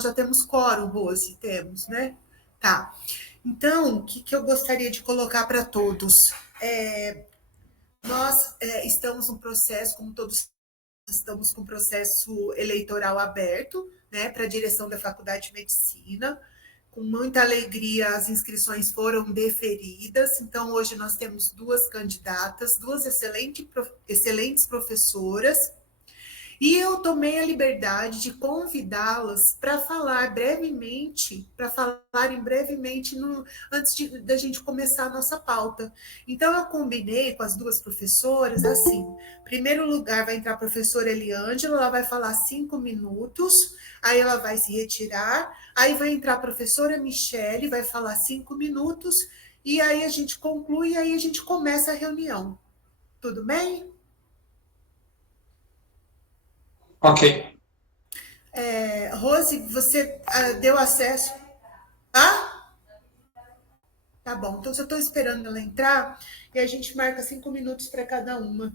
nós já temos quórum, Rose, temos, né? Tá. Então, o que eu gostaria de colocar para todos? Nós estamos no processo, como todos estamos com o processo eleitoral aberto, né, para a direção da Faculdade de Medicina. Com muita alegria, as inscrições foram deferidas. Então, hoje nós temos duas candidatas, duas excelentes professoras. E eu tomei a liberdade de convidá-las para falarem brevemente antes da gente começar a nossa pauta. Então, eu combinei com as duas professoras assim: em primeiro lugar, vai entrar a professora Eliângela, ela vai falar 5 minutos, aí ela vai se retirar, aí vai entrar a professora Michele, vai falar 5 minutos, e aí a gente conclui, e aí a gente começa a reunião. Tudo bem? Ok. Rose, você deu acesso? Ah, tá bom. Então, eu estou esperando ela entrar e a gente marca 5 minutos para cada uma.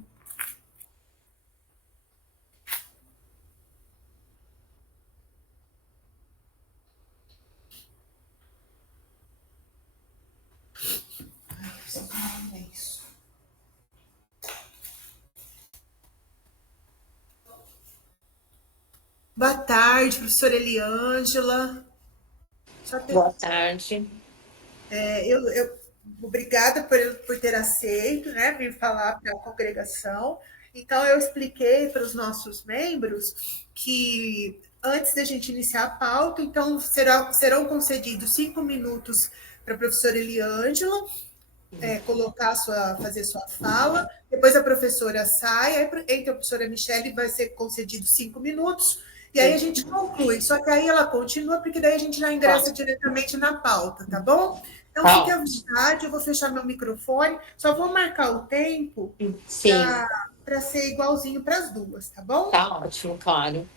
Boa tarde, professora Eliângela. Boa tarde. Obrigada por ter aceito, né, vir falar para a congregação. Então, eu expliquei para os nossos membros que antes da gente iniciar a pauta, então serão concedidos 5 minutos para a professora Eliângela fazer sua fala, depois a professora sai, aí entre a professora Michele vai ser concedido 5 minutos, e aí a gente conclui. Só que aí ela continua, porque daí a gente já ingressa diretamente na pauta, tá bom? Então fique à vontade, eu vou fechar meu microfone, só vou marcar o tempo para ser igualzinho para as duas, tá bom? Tá ótimo, claro.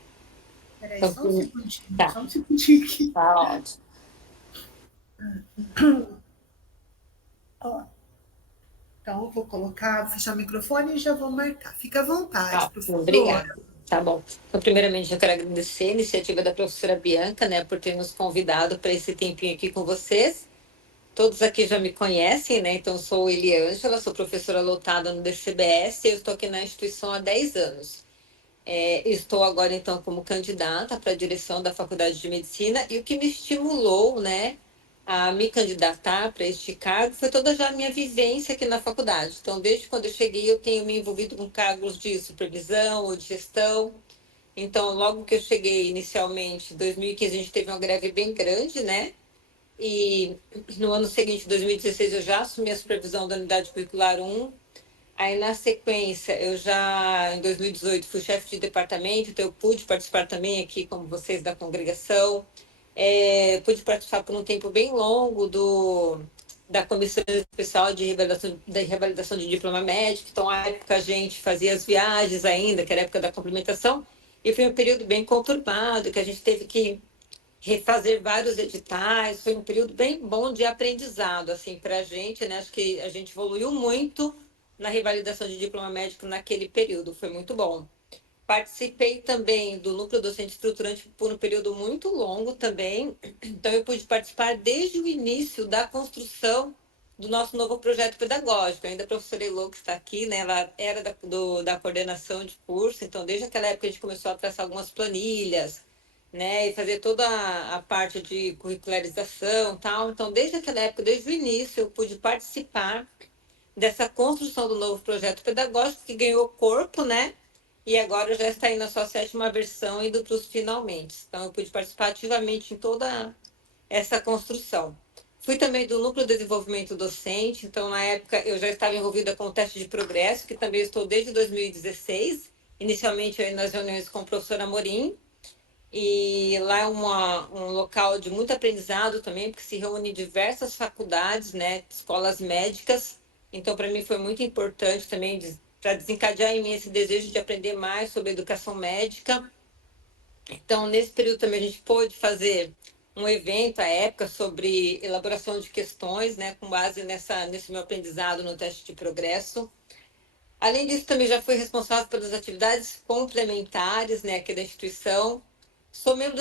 Peraí, só um segundinho, só um segundinho aqui. Tá ótimo. Ó. Então, eu vou fechar o microfone e já vou marcar. Fica à vontade, professora. Obrigada. Tá bom. Então, primeiramente, eu quero agradecer a iniciativa da professora Bianca, né, por ter nos convidado para esse tempinho aqui com vocês. Todos aqui já me conhecem, né? Então, sou Eliângela, sou professora lotada no DCBS e eu estou aqui na instituição há 10 anos. Estou agora, então, como candidata para a direção da Faculdade de Medicina e o que me estimulou, né, a me candidatar para este cargo foi toda já a minha vivência aqui na faculdade. Então, desde quando eu cheguei, eu tenho me envolvido com cargos de supervisão ou de gestão. Então, logo que eu cheguei inicialmente, em 2015, a gente teve uma greve bem grande, né? E no ano seguinte, 2016, eu já assumi a supervisão da unidade curricular 1. Aí, na sequência, em 2018, fui chefe de departamento, então eu pude participar também aqui, como vocês, da congregação. Pude participar por um tempo bem longo da Comissão Especial de Revalidação de Diploma Médico. Então, à época, a gente fazia as viagens ainda, que era a época da complementação, e foi um período bem conturbado, que a gente teve que refazer vários editais. Foi um período bem bom de aprendizado, assim, para a gente, né? Acho que a gente evoluiu muito na revalidação de diploma médico naquele período, foi muito bom. Participei também do núcleo docente estruturante por um período muito longo também, então eu pude participar desde o início da construção do nosso novo projeto pedagógico. Ainda a professora Elô, que está aqui, né, ela era da coordenação de curso, então desde aquela época a gente começou a traçar algumas planilhas, né, e fazer toda a parte de curricularização e tal. Então, desde aquela época, desde o início, eu pude participar dessa construção do novo projeto pedagógico que ganhou corpo, né? E agora já está indo na sua 7ª versão, indo para os finalmente. Então, eu pude participar ativamente em toda essa construção. Fui também do Núcleo de Desenvolvimento Docente, então, na época, eu já estava envolvida com o teste de progresso, que também estou desde 2016. Inicialmente, eu ia nas reuniões com o professor Amorim, e lá é um local de muito aprendizado também, porque se reúne diversas faculdades, né, escolas médicas. Então, para mim, foi muito importante também para desencadear em mim esse desejo de aprender mais sobre educação médica. Então, nesse período também a gente pôde fazer um evento à época sobre elaboração de questões, né, com base nesse meu aprendizado no teste de progresso. Além disso, também já fui responsável pelas atividades complementares, né, aqui da instituição. Sou membro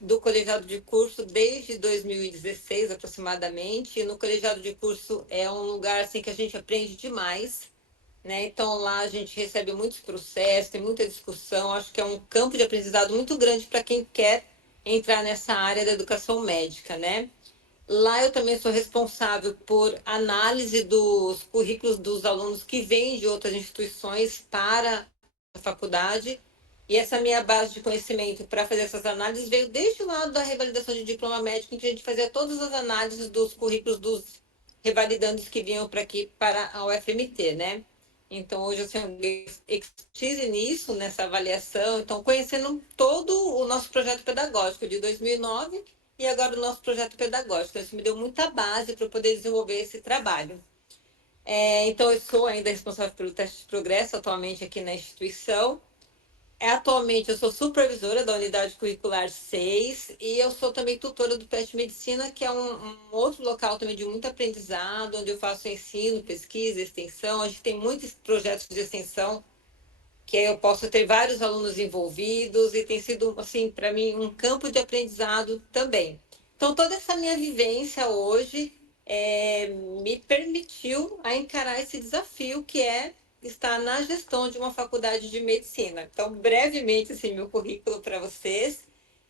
do colegiado de curso desde 2016, aproximadamente. E no colegiado de curso é um lugar assim, que a gente aprende demais, né? Então lá a gente recebe muitos processos, tem muita discussão. Acho que é um campo de aprendizado muito grande para quem quer entrar nessa área da educação médica, né? Lá eu também sou responsável por análise dos currículos dos alunos que vêm de outras instituições para a faculdade. E essa minha base de conhecimento para fazer essas análises veio desde o lado da revalidação de diploma médico, em que a gente fazia todas as análises dos currículos dos revalidandos que vinham para aqui, para a UFMT, né? Então, hoje eu tenho expertise nisso, nessa avaliação. Então, conhecendo todo o nosso projeto pedagógico de 2009 e agora o nosso projeto pedagógico. Então, isso me deu muita base para eu poder desenvolver esse trabalho. Então, eu sou ainda responsável pelo teste de progresso atualmente aqui na instituição. Atualmente, eu sou supervisora da unidade curricular 6 e eu sou também tutora do PET Medicina, que é um outro local também de muito aprendizado, onde eu faço ensino, pesquisa, extensão. A gente tem muitos projetos de extensão que eu posso ter vários alunos envolvidos e tem sido, assim, para mim, um campo de aprendizado também. Então, toda essa minha vivência hoje me permitiu a encarar esse desafio que é estar na gestão de uma faculdade de medicina. Então, brevemente, assim, meu currículo para vocês.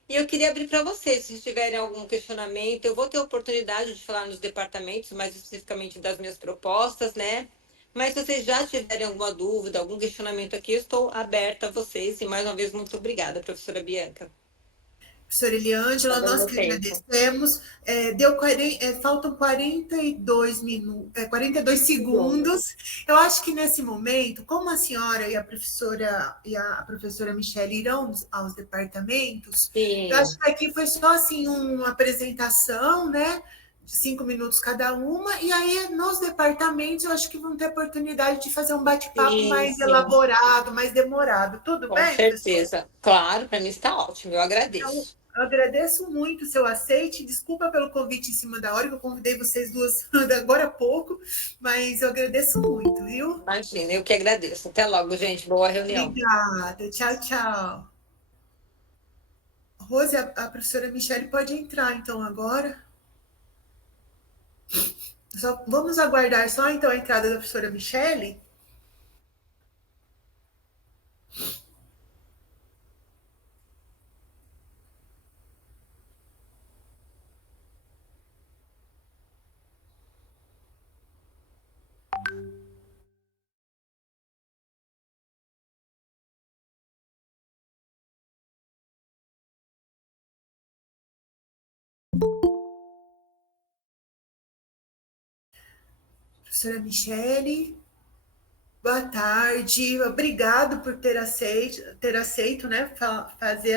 E eu queria abrir para vocês, se tiverem algum questionamento, eu vou ter a oportunidade de falar nos departamentos, mais especificamente das minhas propostas, né? Mas se vocês já tiverem alguma dúvida, algum questionamento aqui, eu estou aberta a vocês. E mais uma vez, muito obrigada, professora Bianca. Professora Eliângela, Pelo nós meu que tempo. agradecemos. Faltam 42 minutos, 42 Segundos. segundos. Eu acho que nesse momento, como a senhora e a professora Michelle irão aos departamentos, eu acho Sim, que aqui foi só assim uma apresentação, né? De 5 minutos cada uma, e aí nos departamentos eu acho que vão ter oportunidade de fazer um bate-papo sim, mais sim, elaborado, mais demorado. Tudo com bem, professor? certeza. Claro, para mim está ótimo, eu Então, agradeço. eu agradeço muito o seu aceite. Desculpa pelo convite em cima da hora, que eu convidei vocês duas agora há pouco, mas eu agradeço muito, viu? Imagina, eu que agradeço. Até logo, gente. Boa reunião. Obrigada. Tchau, tchau. Rose, a professora Michelle pode entrar então agora. Vamos aguardar só então a entrada da professora Michelle. Professora Michelle, boa tarde. Obrigado por ter aceito, né, fazer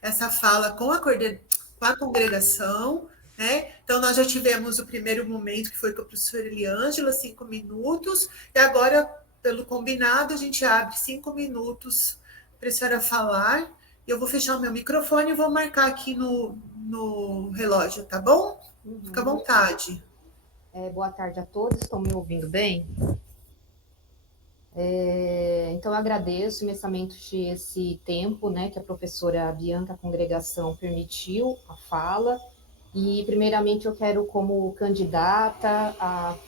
essa fala com a congregação, né? Então, nós já tivemos o primeiro momento, que foi com a professora Eliângela, 5 minutos, e agora, pelo combinado, a gente abre 5 minutos para a senhora falar. Eu vou fechar o meu microfone e vou marcar aqui no relógio, tá bom? Fica à Uhum. vontade. Boa tarde a todos, estão me ouvindo bem? Então, eu agradeço imensamente esse tempo, né, que a professora Bianca Congregação permitiu a fala. E, primeiramente, eu quero, como candidata à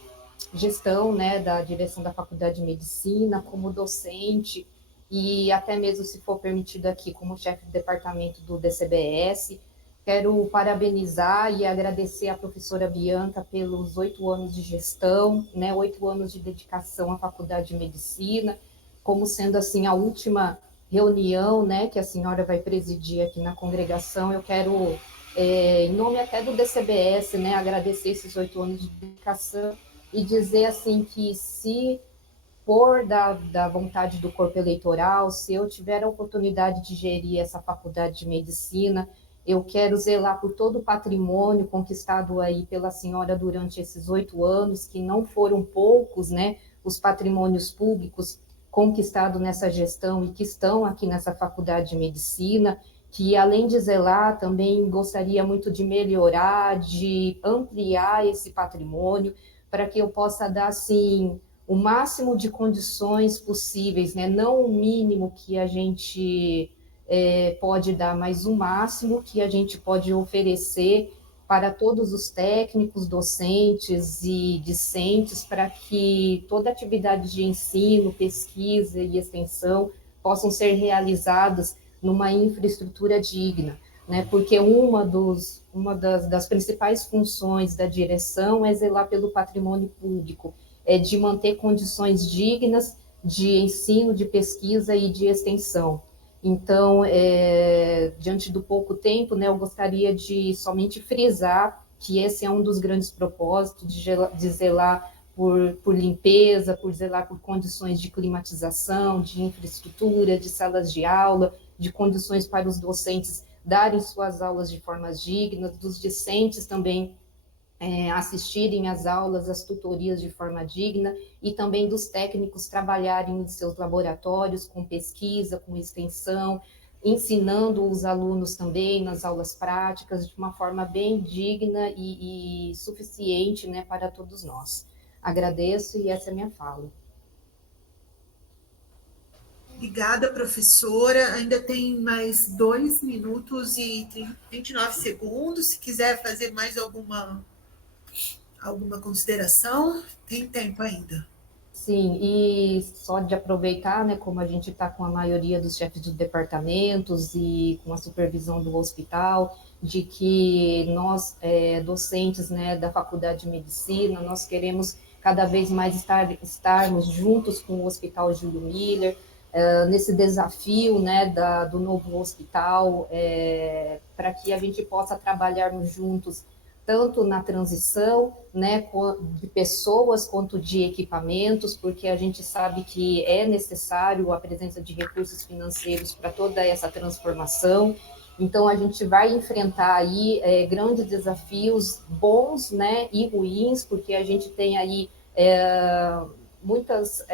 gestão, né, da direção da Faculdade de Medicina, como docente, e até mesmo, se for permitido aqui, como chefe de departamento do DCBS, quero parabenizar e agradecer à professora Bianca pelos 8 anos de gestão, né, 8 anos de dedicação à Faculdade de Medicina, como sendo assim a última reunião, né, que a senhora vai presidir aqui na congregação. Eu quero, em nome até do DCBS, né, agradecer esses 8 anos de dedicação e dizer assim que, se for da vontade do corpo eleitoral, se eu tiver a oportunidade de gerir essa faculdade de medicina, eu quero zelar por todo o patrimônio conquistado aí pela senhora durante esses 8 anos, que não foram poucos, né, os patrimônios públicos conquistados nessa gestão e que estão aqui nessa faculdade de medicina, que, além de zelar, também gostaria muito de melhorar, de ampliar esse patrimônio, para que eu possa dar, assim, o máximo de condições possíveis, né? Não o mínimo que a gente pode dar, mas o máximo que a gente pode oferecer para todos os técnicos, docentes e discentes, para que toda atividade de ensino, pesquisa e extensão possam ser realizadas numa infraestrutura digna, né? Porque uma das principais funções da direção é zelar pelo patrimônio público, é de manter condições dignas de ensino, de pesquisa e de extensão. Então, diante do pouco tempo, né, eu gostaria de somente frisar que esse é um dos grandes propósitos de zelar por limpeza, por zelar por condições de climatização, de infraestrutura, de salas de aula, de condições para os docentes darem suas aulas de forma digna, dos discentes também assistirem às aulas, às tutorias de forma digna, e também dos técnicos trabalharem em seus laboratórios com pesquisa, com extensão, ensinando os alunos também nas aulas práticas de uma forma bem digna e suficiente, né, para todos nós. Agradeço e essa é a minha fala. Obrigada, professora. Ainda tem mais 2 minutos e 29 segundos. Se quiser fazer mais alguma consideração, tem tempo ainda. Sim, e só de aproveitar, né, como a gente está com a maioria dos chefes de departamentos e com a supervisão do hospital, de que nós, docentes, né, da Faculdade de Medicina, nós queremos cada vez mais estarmos juntos com o Hospital Júlio Miller, nesse desafio, né, do novo hospital, para que a gente possa trabalharmos juntos tanto na transição, né, de pessoas quanto de equipamentos, porque a gente sabe que é necessário a presença de recursos financeiros para toda essa transformação. Então, a gente vai enfrentar aí grandes desafios bons, né, e ruins, porque a gente tem aí muitas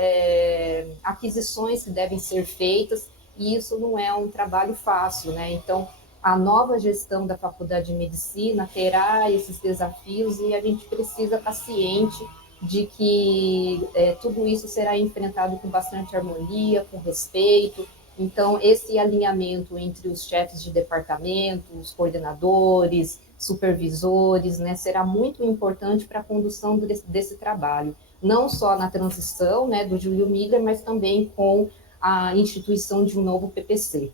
aquisições que devem ser feitas, e isso não é um trabalho fácil, né? Então, a nova gestão da Faculdade de Medicina terá esses desafios e a gente precisa estar ciente de que tudo isso será enfrentado com bastante harmonia, com respeito. Então, esse alinhamento entre os chefes de departamento, os coordenadores, supervisores, né, será muito importante para a condução desse trabalho, não só na transição, né, do Júlio Miller, mas também com a instituição de um novo PPC.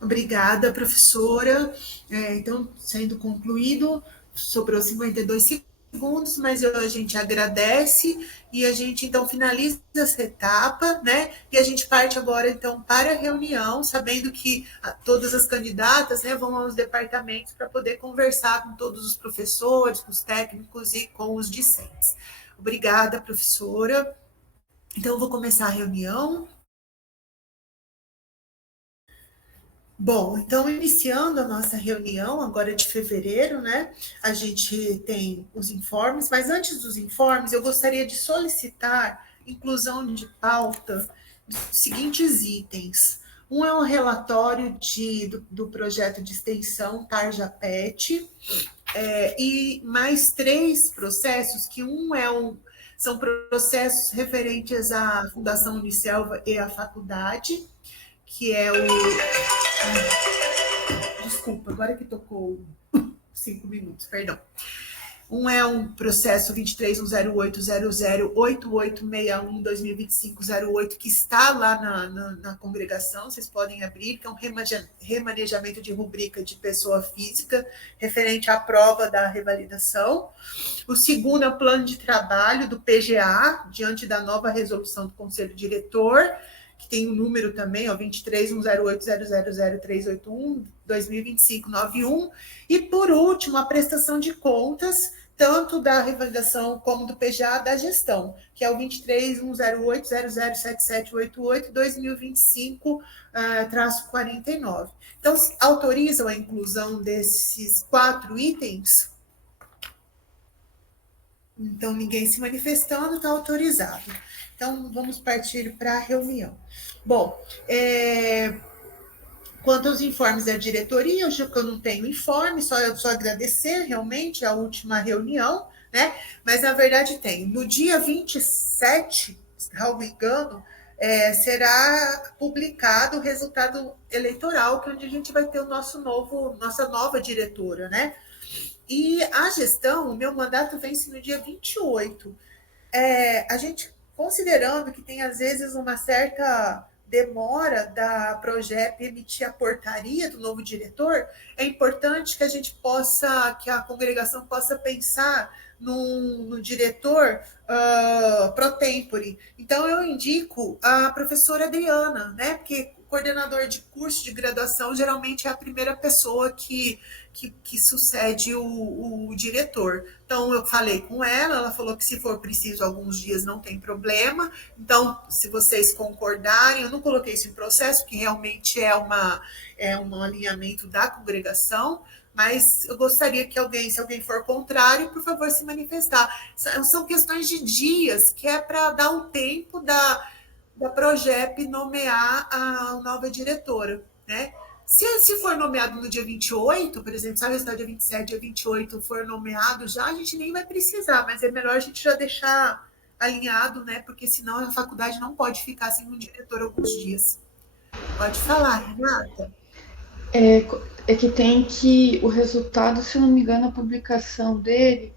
Obrigada, professora. Então, sendo concluído, sobrou 52 segundos, mas a gente agradece e a gente, então, finaliza essa etapa, né? E a gente parte agora, então, para a reunião, sabendo que todas as candidatas, né, vão aos departamentos para poder conversar com todos os professores, com os técnicos e com os discentes. Obrigada, professora. Então, eu vou começar a reunião. Bom, então, iniciando a nossa reunião, agora de fevereiro, né? A gente tem os informes, mas antes dos informes, eu gostaria de solicitar inclusão de pauta dos seguintes itens. Um é um relatório do projeto de extensão Tarja PET, e mais 3 processos, que são processos referentes à Fundação Unicel e à faculdade, que é o... Desculpa, agora que tocou 5 minutos, perdão. Um é um processo 23.108.008861/2025-08, que está lá na congregação, vocês podem abrir, que é um remanejamento de rubrica de pessoa física, referente à prova da revalidação. O segundo é o plano de trabalho do PGA, diante da nova resolução do Conselho Diretor, que tem um número também, 23.108.000381/2025-91. E, por último, a prestação de contas, tanto da revalidação como do PGA da gestão, que é o 23.108.007788/2025-49. Então, autorizam a inclusão desses 4 itens? Então, ninguém se manifestando, está autorizado. Então, vamos partir para a reunião. Bom, quanto aos informes da diretoria, hoje eu não tenho informe, só agradecer realmente a última reunião, né? Mas, na verdade, tenho. No dia 27, se não me engano, será publicado o resultado eleitoral, que é onde a gente vai ter o nossa nova diretora, né? E a gestão, o meu mandato vence no dia 28. A gente, considerando que tem, às vezes, uma certa demora da Progep emitir a portaria do novo diretor, é importante que a gente possa, que a congregação possa pensar no diretor pro tempore. Então, eu indico a professora Adriana, né? Porque o coordenador de curso de graduação geralmente é a primeira pessoa que sucede o diretor. Então, eu falei com ela falou que se for preciso alguns dias não tem problema. Então, se vocês concordarem, eu não coloquei isso em processo, porque realmente é um alinhamento da congregação, mas eu gostaria que alguém, se alguém for contrário, por favor, se manifestar. São questões de dias, que é para dar o tempo da Progep nomear a nova diretora, né? Se for nomeado no dia 28, por exemplo, se o resultado dia 27, dia 28 for nomeado já, a gente nem vai precisar, mas é melhor a gente já deixar alinhado, né? Porque senão a faculdade não pode ficar sem um diretor alguns dias. Pode falar, Renata. É que tem que o resultado, se eu não me engano, a publicação dele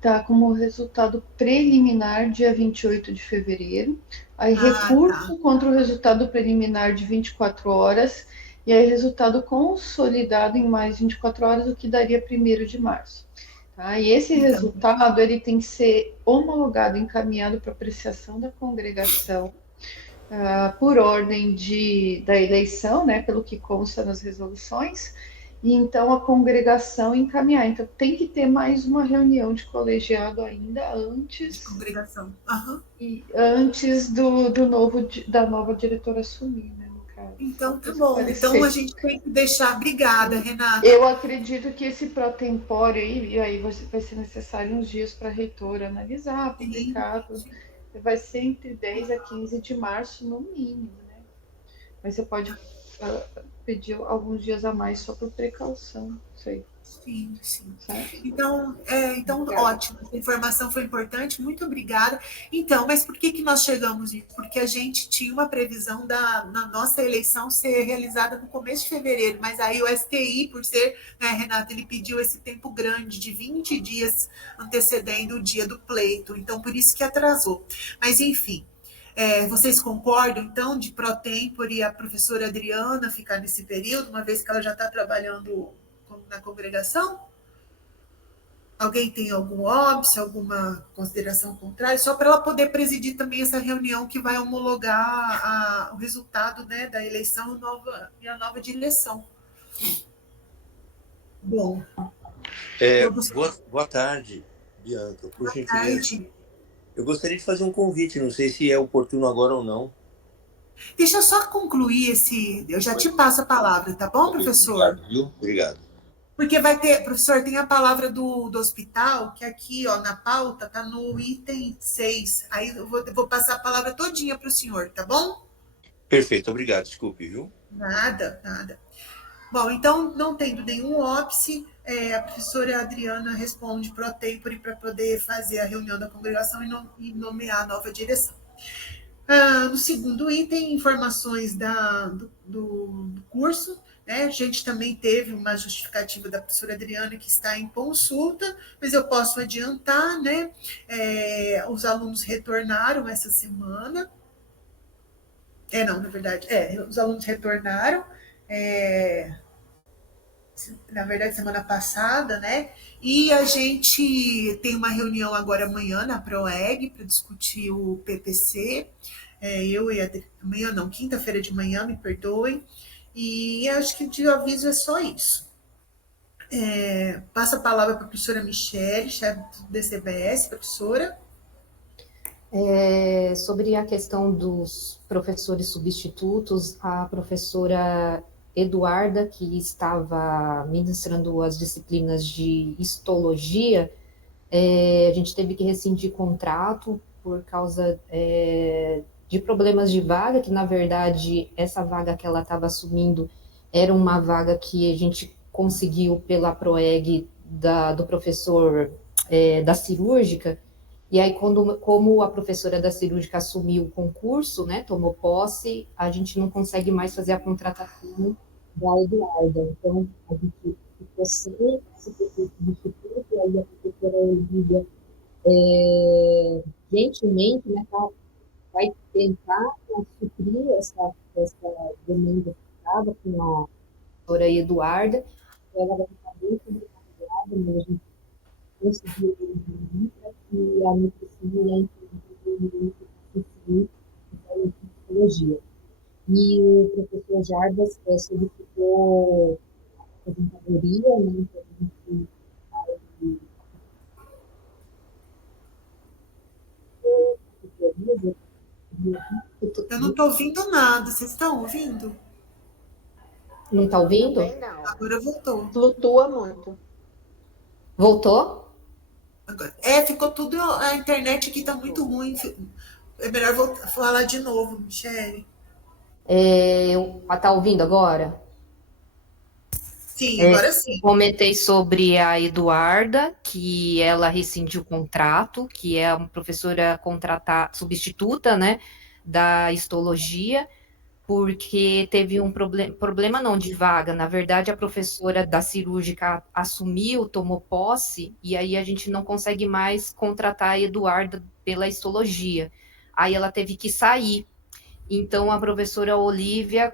tá como resultado preliminar dia 28 de fevereiro, aí recurso contra o resultado preliminar de 24 horas, e aí resultado consolidado em mais 24 horas, o que daria 1º de março. Tá? E esse resultado ele tem que ser homologado, encaminhado para apreciação da congregação, por ordem da eleição, né, pelo que consta nas resoluções, e então a congregação encaminhar. Então tem que ter mais uma reunião de colegiado ainda antes. Congregação. E antes da nova diretora assumir, né, no caso. Então tá bom. Então a gente tem que deixar. Obrigada, Renata. Eu acredito que esse pró-tempore aí vai ser necessário uns dias para a reitora analisar, publicar. Vai ser entre 10 a 15 de março, no mínimo, né? Mas você pode pedir alguns dias a mais só por precaução, não sei. Sim. Então ótimo, a informação foi importante, muito obrigada. Então, mas por que nós chegamos nisso? Porque a gente tinha uma previsão na nossa eleição ser realizada no começo de fevereiro, mas aí o STI, por ser, né, Renato, ele pediu esse tempo grande, de 20 dias antecedendo o dia do pleito, então por isso que atrasou. Mas, enfim, vocês concordam, então, de pro tempore a professora Adriana ficar nesse período, uma vez que ela já está trabalhando na congregação? Alguém tem algum óbice, alguma consideração contrária? Só para ela poder presidir também essa reunião que vai homologar o resultado, né, da eleição e a nova direção. Bom. Boa tarde, Bianca. Por gentileza. Eu gostaria de fazer um convite, não sei se é oportuno agora ou não. Deixa eu só concluir eu já te passo a palavra, tá bom, professor? Obrigado, viu? Obrigado. Porque vai ter, professor, tem a palavra do hospital, que aqui, ó, na pauta, tá no item 6. Aí eu vou passar a palavra todinha para o senhor, tá bom? Perfeito, obrigado, desculpe, viu? Nada. Bom, então, não tendo nenhum óbice, a professora Adriana responde pro tempore para poder fazer a reunião da congregação e nomear a nova direção. No segundo item, informações do curso, né? A gente também teve uma justificativa da professora Adriana que está em consulta, mas eu posso adiantar, né? Os alunos retornaram essa semana. Na verdade, os alunos retornaram, na verdade, semana passada, né? E a gente tem uma reunião agora amanhã na PROEG para discutir o PPC. Amanhã não, quinta-feira de manhã, me perdoem. E acho que de aviso é só isso. Passa a palavra para a professora Michele, chefe do DCBS, professora. Sobre a questão dos professores substitutos, a professora Eduarda, que estava ministrando as disciplinas de histologia, a gente teve que rescindir contrato por causa de problemas de vaga, que na verdade essa vaga que ela estava assumindo era uma vaga que a gente conseguiu pela PROEG do professor da cirúrgica, E aí, como a professora da cirúrgica assumiu o concurso, né, tomou posse, a gente não consegue mais fazer a contratação da Eduarda. Então, a gente ficou sem esse professor substituto, e aí a professora Olivia, gentilmente, né, vai tentar suprir essa demanda que estava com a professora Eduarda. Ela vai ficar bem sobrecarregada, mas a gente conseguiu e a nutrição e a psicologia. E o professor Jarbas solicitou aposentadoria, né? Então a gente Eu não estou ouvindo nada. Vocês estão ouvindo? não está ouvindo? Também não. Agora voltou. Flutua muito. Voltou? Agora, ficou tudo. A internet aqui está muito ruim. É melhor falar de novo, Michele. Tá ouvindo agora? Sim, agora sim. Comentei sobre a Eduarda, que ela rescindiu o contrato, que é uma professora substituta, né, da histologia, porque teve um problema não de vaga. Na verdade, a professora da cirúrgica assumiu, tomou posse, e aí a gente não consegue mais contratar a Eduarda pela histologia. Aí ela teve que sair. Então, a professora Olivia,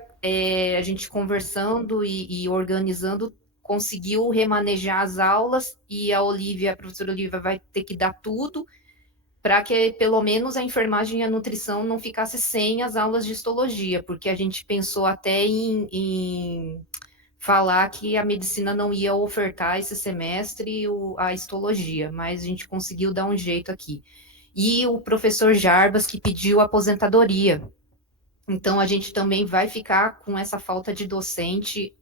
a gente conversando e organizando, conseguiu remanejar as aulas, e a professora Olivia vai ter que dar tudo para que pelo menos a enfermagem e a nutrição não ficasse sem as aulas de histologia, porque a gente pensou até em falar que a medicina não ia ofertar esse semestre a histologia, mas a gente conseguiu dar um jeito aqui. E o professor Jarbas, que pediu aposentadoria. Então, a gente também vai ficar com essa falta de docente,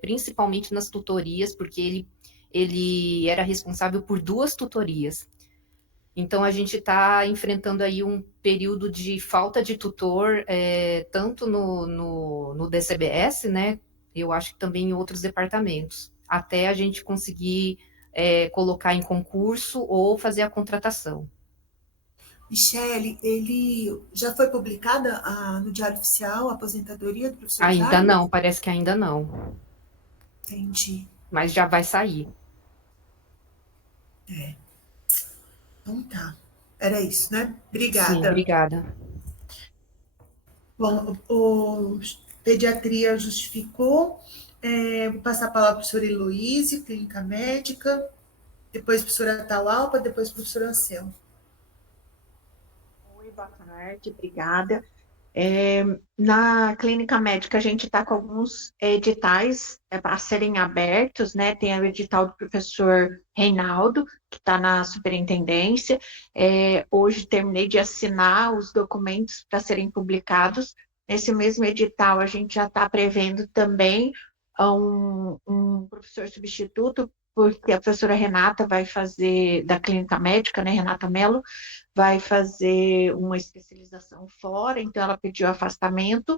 principalmente nas tutorias, porque ele era responsável por 2 tutorias. Então, a gente está enfrentando aí um período de falta de tutor, tanto no DCBS, né? Eu acho que também em outros departamentos, até a gente conseguir colocar em concurso ou fazer a contratação. Michele, ele já foi publicada no Diário Oficial a aposentadoria do professor Ainda Jarbas? não, parece que ainda não. Entendi. Mas já vai sair. Então tá. Era isso, né? Obrigada. Sim, obrigada. Bom, o pediatria justificou. Vou passar a palavra para a professora Heloíse, clínica médica, depois a professora Taualpa, depois a professora Anselmo. Oi, boa tarde, obrigada. Na clínica médica, a gente está com alguns editais a serem abertos, né? Tem o edital do professor Reinaldo, que está na superintendência. Hoje terminei de assinar os documentos para serem publicados. Nesse mesmo edital, a gente já está prevendo também um professor substituto, porque a professora Renata vai fazer, da clínica médica, né, Renata Mello, vai fazer uma especialização fora, então ela pediu afastamento.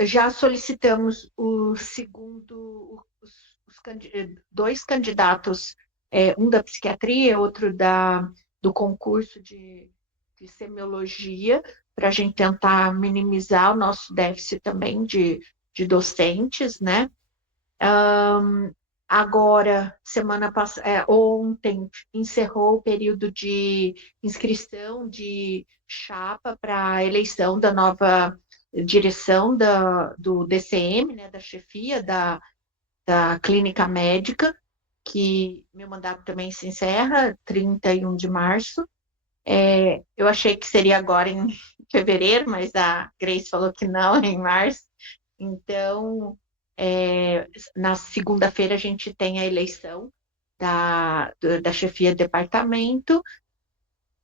Já solicitamos o segundo, os 2 candidatos, um da psiquiatria, outro do concurso de semiologia, para a gente tentar minimizar o nosso déficit também de docentes, né? Agora, ontem, encerrou o período de inscrição de chapa para a eleição da nova direção do DCM, né, da chefia da clínica médica, que meu mandato também se encerra 31 de março. Eu achei que seria agora em fevereiro, mas a Grace falou que não, é em março. Então, na segunda-feira a gente tem a eleição da chefia de departamento,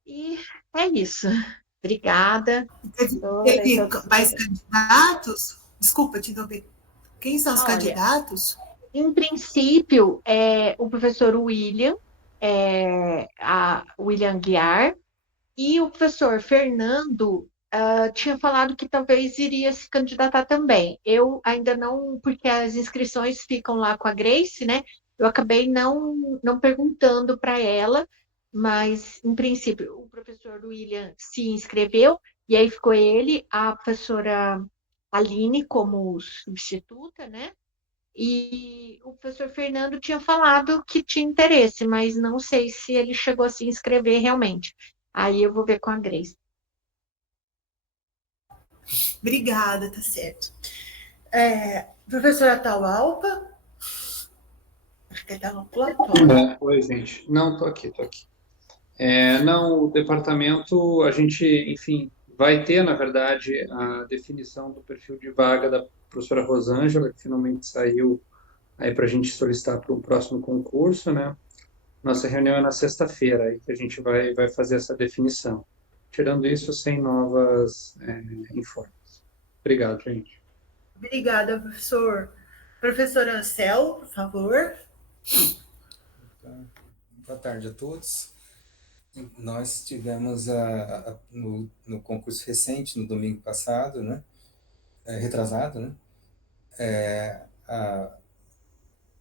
e é isso. Obrigada. Teve mais candidatos? Desculpa te interromper. Quem são os Olha, candidatos? Em princípio, o professor William, William Guiar, e o professor Fernando tinha falado que talvez iria se candidatar também. Eu ainda não, porque as inscrições ficam lá com a Grace, né? Eu acabei não perguntando para ela, mas, em princípio, o professor William se inscreveu, e aí ficou ele, a professora Aline como substituta, né? E o professor Fernando tinha falado que tinha interesse, mas não sei se ele chegou a se inscrever realmente. Aí eu vou ver com a Grace. Obrigada, tá certo. Professora Taualpa? Acho que ele está no platô. Oi, gente. Não, tô aqui. Não, o departamento, a gente, enfim, vai ter, na verdade, a definição do perfil de vaga da professora Rosângela, que finalmente saiu aí para a gente solicitar para o próximo concurso, né? Nossa reunião é na sexta-feira, aí que a gente vai fazer essa definição. Tirando isso, sem novas informes. Obrigado, gente. Obrigada, professor. Professor Ansel, por favor. Boa tarde a todos. Nós tivemos no concurso recente, no domingo passado, né? Retrasado, né? A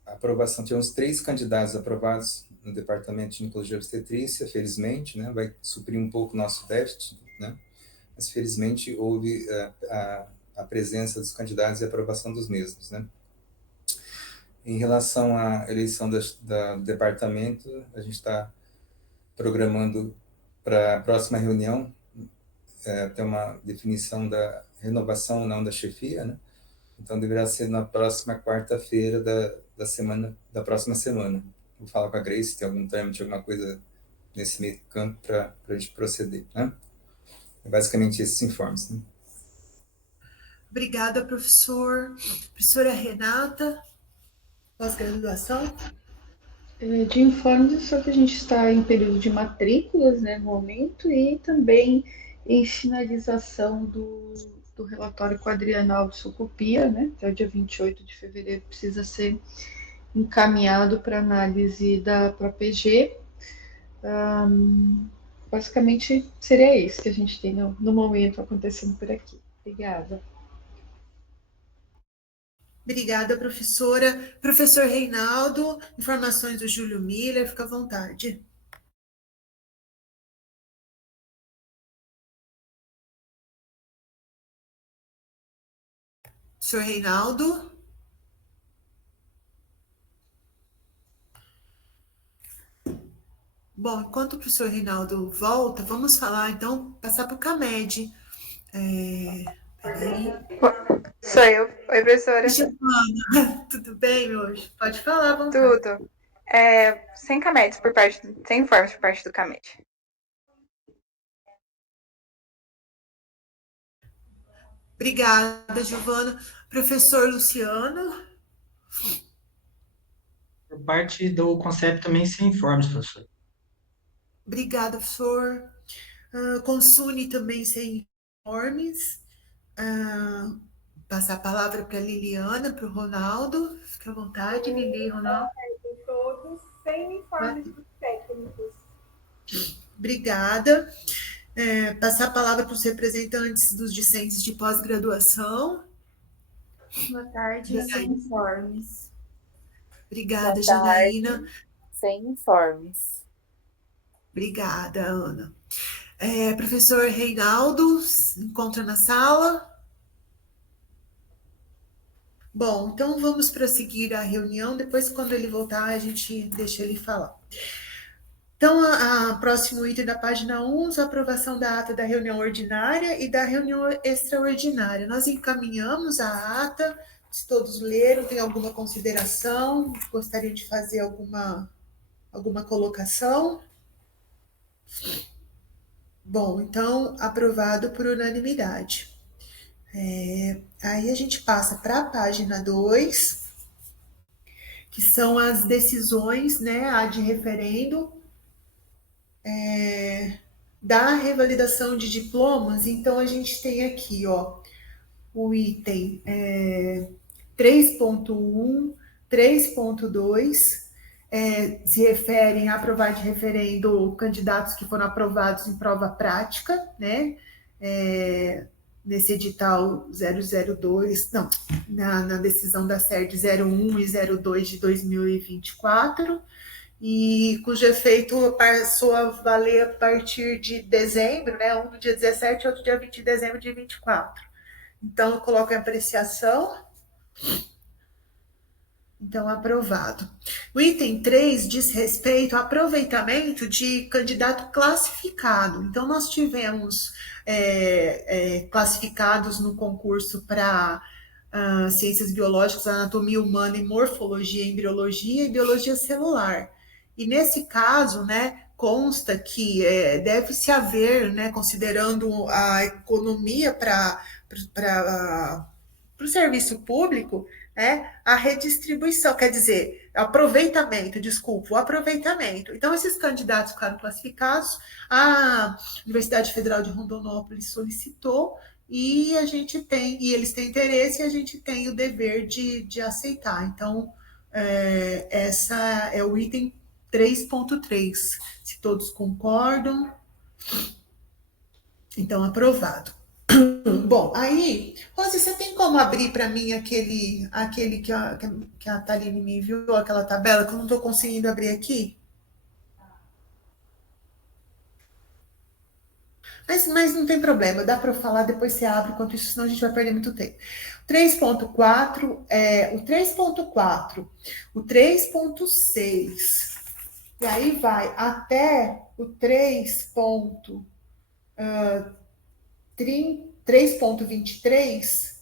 aprovação, tivemos 3 candidatos aprovados no Departamento de Ginecologia e Obstetrícia, felizmente, né? Vai suprir um pouco o nosso déficit, né? Mas felizmente houve a presença dos candidatos e a aprovação dos mesmos, né? Em relação à eleição do departamento, a gente está programando para a próxima reunião ter uma definição da renovação ou não da chefia, né? Então deverá ser na próxima quarta-feira da próxima semana. Vou falar com a Grace se tem algum trâmite, alguma coisa nesse meio campo para a gente proceder, né? É basicamente esses informes, né? Obrigada, professor. Professora Renata, pós-graduação. De informes, só que a gente está em período de matrículas, né, no momento, e também em finalização do relatório quadrienal de Sucupira, né, até o dia 28 de fevereiro precisa ser encaminhado para análise da ProPG. Basicamente, seria isso que a gente tem no momento acontecendo por aqui. Obrigada. Obrigada, professora. Professor Reinaldo, informações do Júlio Miller, fica à vontade. Professor Reinaldo. Bom, enquanto o professor Reinaldo volta, vamos falar, então, passar para o CAMED. Peraí. Sou eu. Oi, professora. Giovana, tudo bem hoje? Pode falar, vamos Tudo. Sem CAMED sem informes por parte do CAMED. Obrigada, Giovana. Professor Luciano. Por parte do conceito também sem informes, professor. Obrigada, professor. Consune também sem informes. Passar a palavra para a Liliana, para o Ronaldo. Fique à vontade, Lili e Ronaldo. Todos sem informes técnicos. Obrigada. Passar a palavra para os representantes dos discentes de pós-graduação. Boa tarde, sem informes. Obrigada, Janaína. Sem informes. Obrigada, Ana. Professor Reinaldo, se encontra na sala? Bom, então vamos prosseguir a reunião. Depois, quando ele voltar, a gente deixa ele falar. Então, o próximo item da página 11, a aprovação da ata da reunião ordinária e da reunião extraordinária. Nós encaminhamos a ata, se todos leram, tem alguma consideração, gostaria de fazer alguma colocação? Bom, então, aprovado por unanimidade. Aí a gente passa para a página 2, que são as decisões, né, ad referendo, da revalidação de diplomas. Então, a gente tem aqui, ó, o item 3.1, 3.2, se referem a aprovar de referendo candidatos que foram aprovados em prova prática, né? Nesse edital 002, não, na decisão da SERD 01 e 02 de 2024. e cujo efeito passou a valer a partir de dezembro, né? Um do dia 17 e outro dia 20 de dezembro de 24. Então, eu coloco em apreciação. Então, aprovado. O item 3 diz respeito ao aproveitamento de candidato classificado. Então, nós tivemos classificados no concurso para ciências biológicas, anatomia humana e morfologia, embriologia e biologia celular. E nesse caso, né, consta que deve-se haver, né, considerando a economia para o serviço público, a redistribuição, quer dizer, aproveitamento, desculpa, o aproveitamento. Então, esses candidatos ficaram classificados, a Universidade Federal de Rondonópolis solicitou, e a gente tem, e eles têm interesse, e a gente tem o dever de aceitar. Então, essa é o item 3.3. Se todos concordam, então, aprovado. Bom, aí, Rose, você tem como abrir para mim aquele que a Thaline me enviou, aquela tabela que eu não estou conseguindo abrir aqui? Mas não tem problema, dá para eu falar, depois você abre, enquanto isso, senão a gente vai perder muito tempo. 3.4, o 3.4, o 3.6, e aí vai até o 3.23,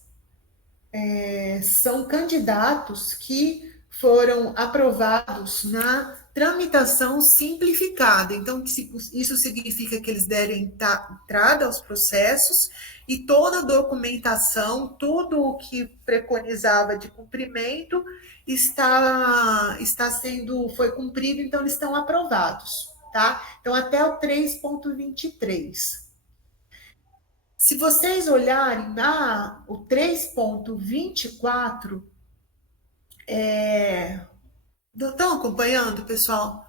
são candidatos que foram aprovados na tramitação simplificada. Então, isso significa que eles deram entrada aos processos e toda a documentação, tudo o que preconizava de cumprimento foi cumprido, então eles estão aprovados, tá? Então, até o 3.23. Se vocês olharem o 3.24, estão acompanhando, pessoal?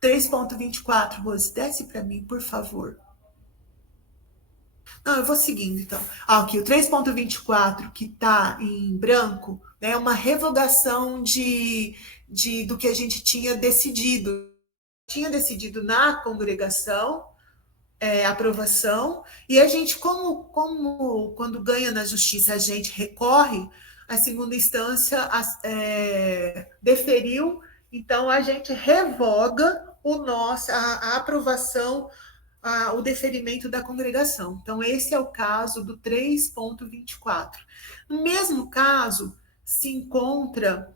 3.24, Rose, desce para mim, por favor. Não, eu vou seguindo, então. Aqui, o 3.24, que está em branco, é uma revogação do que a gente tinha decidido. Tinha decidido na congregação, aprovação, e a gente, como quando ganha na justiça, a gente recorre, a segunda instância deferiu, então a gente revoga a aprovação, o deferimento da congregação. Então, esse é o caso do 3.24. No mesmo caso, se encontra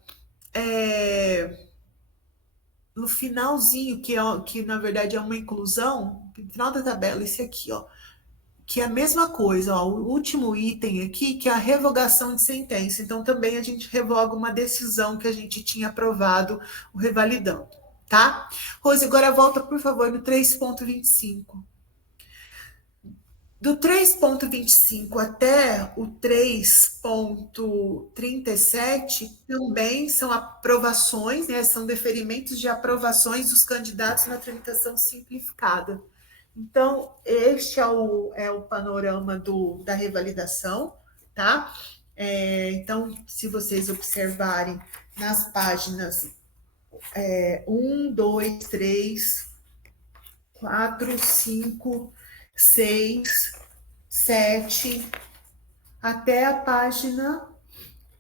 no finalzinho, que na verdade é uma inclusão, no final da tabela, esse aqui, que é a mesma coisa, o último item aqui, que é a revogação de sentença. Então, também a gente revoga uma decisão que a gente tinha aprovado, o revalidando, tá? Rose, agora volta, por favor, no 3.25. Do 3.25 até o 3.37 também são aprovações, né? São deferimentos de aprovações dos candidatos na tramitação simplificada. Então, este é o panorama da revalidação, tá? Então, se vocês observarem nas páginas 1, 2, 3, 4, 5, 6, 7, até a página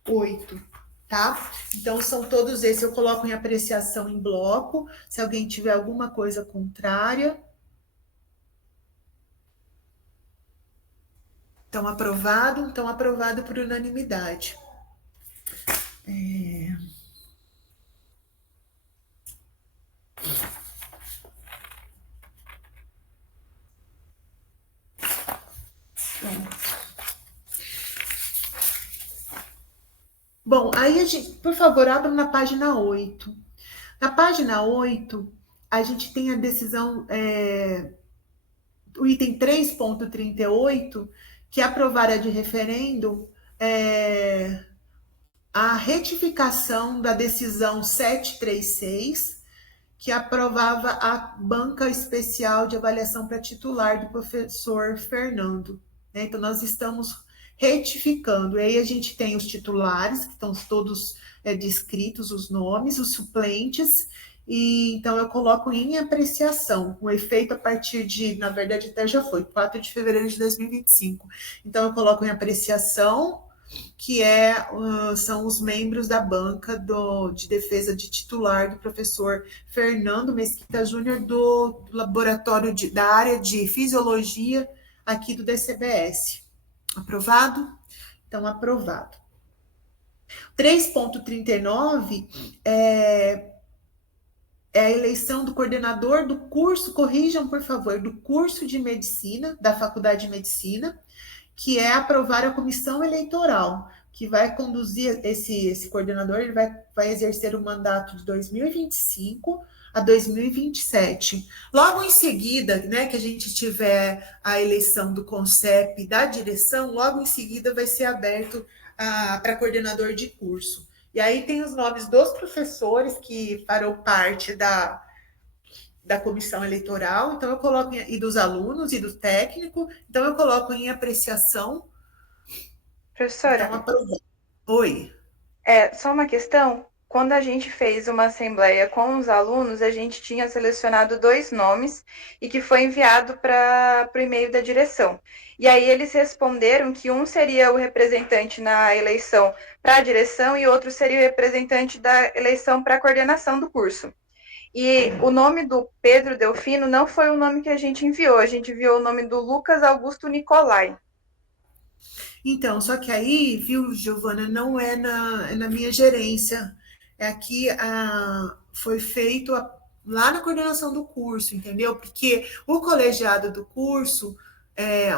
8, tá? Então, são todos esses. Eu coloco em apreciação em bloco. Se alguém tiver alguma coisa contrária. Então, aprovado por unanimidade. Bom, aí a gente, por favor, abra na página 8. Na página 8, a gente tem a decisão, o item 3.38, que é aprovar a de referendo, a retificação da decisão 736, que aprovava a banca especial de avaliação para titular do professor Fernando. Né? Então, nós estamos retificando. E aí a gente tem os titulares, que estão todos descritos, os nomes, os suplentes, e então eu coloco em apreciação, o efeito a partir de, na verdade até já foi, 4 de fevereiro de 2025. Então eu coloco em apreciação, que são os membros da banca de defesa de titular do professor Fernando Mesquita Júnior, do laboratório da área de fisiologia aqui do DCBS. Aprovado? Então, aprovado. 3.39 é a eleição do coordenador do curso, corrijam, por favor, do curso de medicina, da Faculdade de Medicina, que é aprovar a comissão eleitoral, que vai conduzir esse coordenador, ele vai exercer o mandato de 2025 a 2027. Logo em seguida, né, que a gente tiver a eleição do CONCEP da direção, logo em seguida vai ser aberto para coordenador de curso. E aí tem os nomes dos professores que farão parte da comissão eleitoral, então eu coloco e dos alunos e do técnico, então eu coloco em apreciação. Professora? Então, aprovado. Oi. Só uma questão. Quando a gente fez uma assembleia com os alunos, a gente tinha selecionado 2 nomes e que foi enviado para o e-mail da direção. E aí eles responderam que um seria o representante na eleição para a direção e outro seria o representante da eleição para a coordenação do curso. E o nome do Pedro Delfino não foi o nome que a gente enviou o nome do Lucas Augusto Nicolai. Então, só que aí, viu, Giovana, não é na minha gerência. É aqui, foi feito lá na coordenação do curso, entendeu? Porque o colegiado do curso,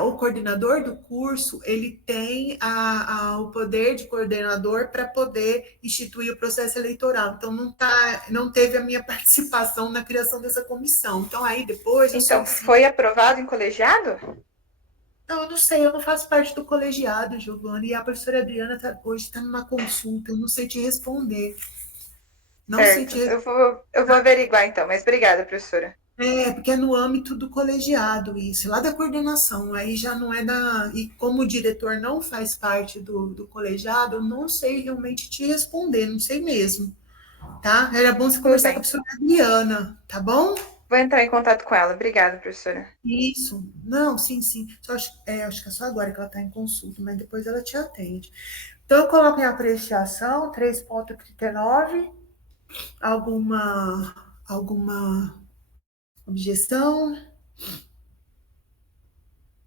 o coordenador do curso, ele tem o poder de coordenador para poder instituir o processo eleitoral. Então, não teve a minha participação na criação dessa comissão. Então, aí depois... Então, foi aprovado em colegiado? Não, eu não sei, eu não faço parte do colegiado, Giovana, e a professora Adriana hoje está numa consulta, eu não sei te responder. Não sei te responder. Eu vou averiguar então, mas obrigada, professora. Porque é no âmbito do colegiado isso, lá da coordenação, aí já não é e como o diretor não faz parte do colegiado, eu não sei realmente te responder, não sei mesmo, tá? Era bom você conversar com a professora Adriana, tá bom? Vou entrar em contato com ela. Obrigada, professora. Isso. Não, sim. Só acho que é só agora que ela está em consulta, mas depois ela te atende. Então, eu coloco em apreciação 3.39. Alguma objeção?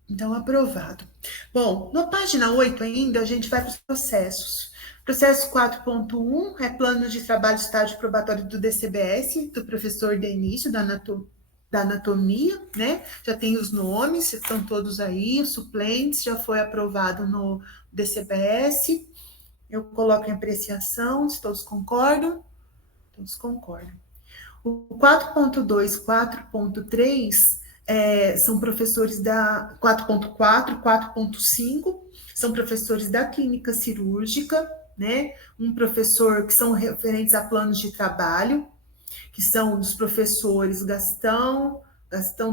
Então, aprovado. Bom, na página 8 ainda, a gente vai para os processos. Processo 4.1 é plano de trabalho estágio probatório do DCBS, do professor Denício, da anatomia, né? Já tem os nomes, estão todos aí, os suplentes, já foi aprovado no DCBS. Eu coloco em apreciação, se todos concordam? Todos concordam. O 4.2, 4.3 são professores da 4.4, 4.5, são professores da clínica cirúrgica, né? Um professor que são referentes a planos de trabalho, que são dos professores Gastão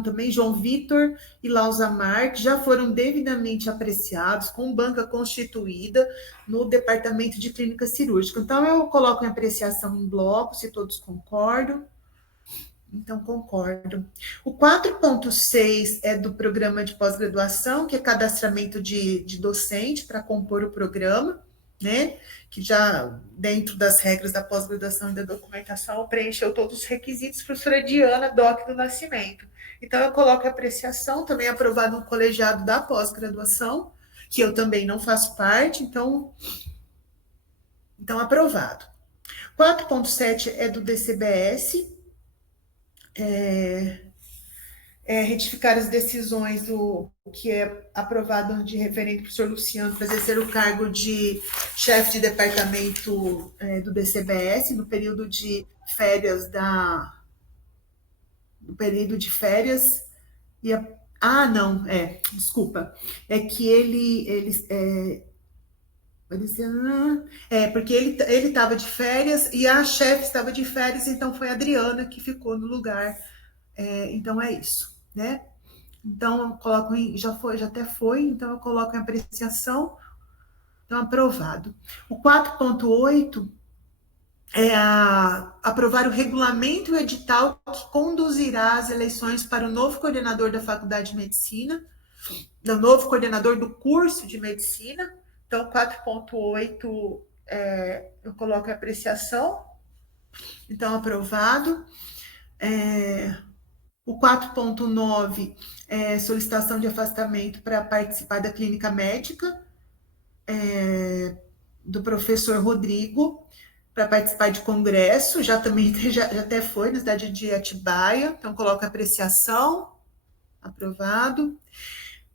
também, João Vitor e Lausamar, que já foram devidamente apreciados, com banca constituída no Departamento de Clínica Cirúrgica. Então, eu coloco em apreciação em bloco, se todos concordam. Então, concordo. O 4.6 é do programa de pós-graduação, que é cadastramento de docente para compor o programa, né? Que já, dentro das regras da pós-graduação e da documentação, preencheu todos os requisitos, professora Diana Doc do Nascimento. Então, eu coloco a apreciação, também aprovado no colegiado da pós-graduação, que eu também não faço parte, então aprovado. 4.7 é do DCBS, retificar as decisões do que é aprovado de referente para o senhor Luciano para exercer o cargo de chefe de departamento do DCBS no período de férias desculpa, é que porque ele estava de férias e a chefe estava de férias, então foi a Adriana que ficou no lugar. Então é isso, né? Então eu coloco já até foi, então eu coloco em apreciação, então aprovado. O 4.8 aprovar o regulamento e o edital que conduzirá as eleições para o novo coordenador da Faculdade de Medicina, do novo coordenador do curso de Medicina. Então, 4.8, eu coloco a apreciação. Então, aprovado. O 4.9 é solicitação de afastamento para participar da clínica médica do professor Rodrigo, para participar de congresso, já até foi na cidade de Atibaia, então coloca apreciação, aprovado.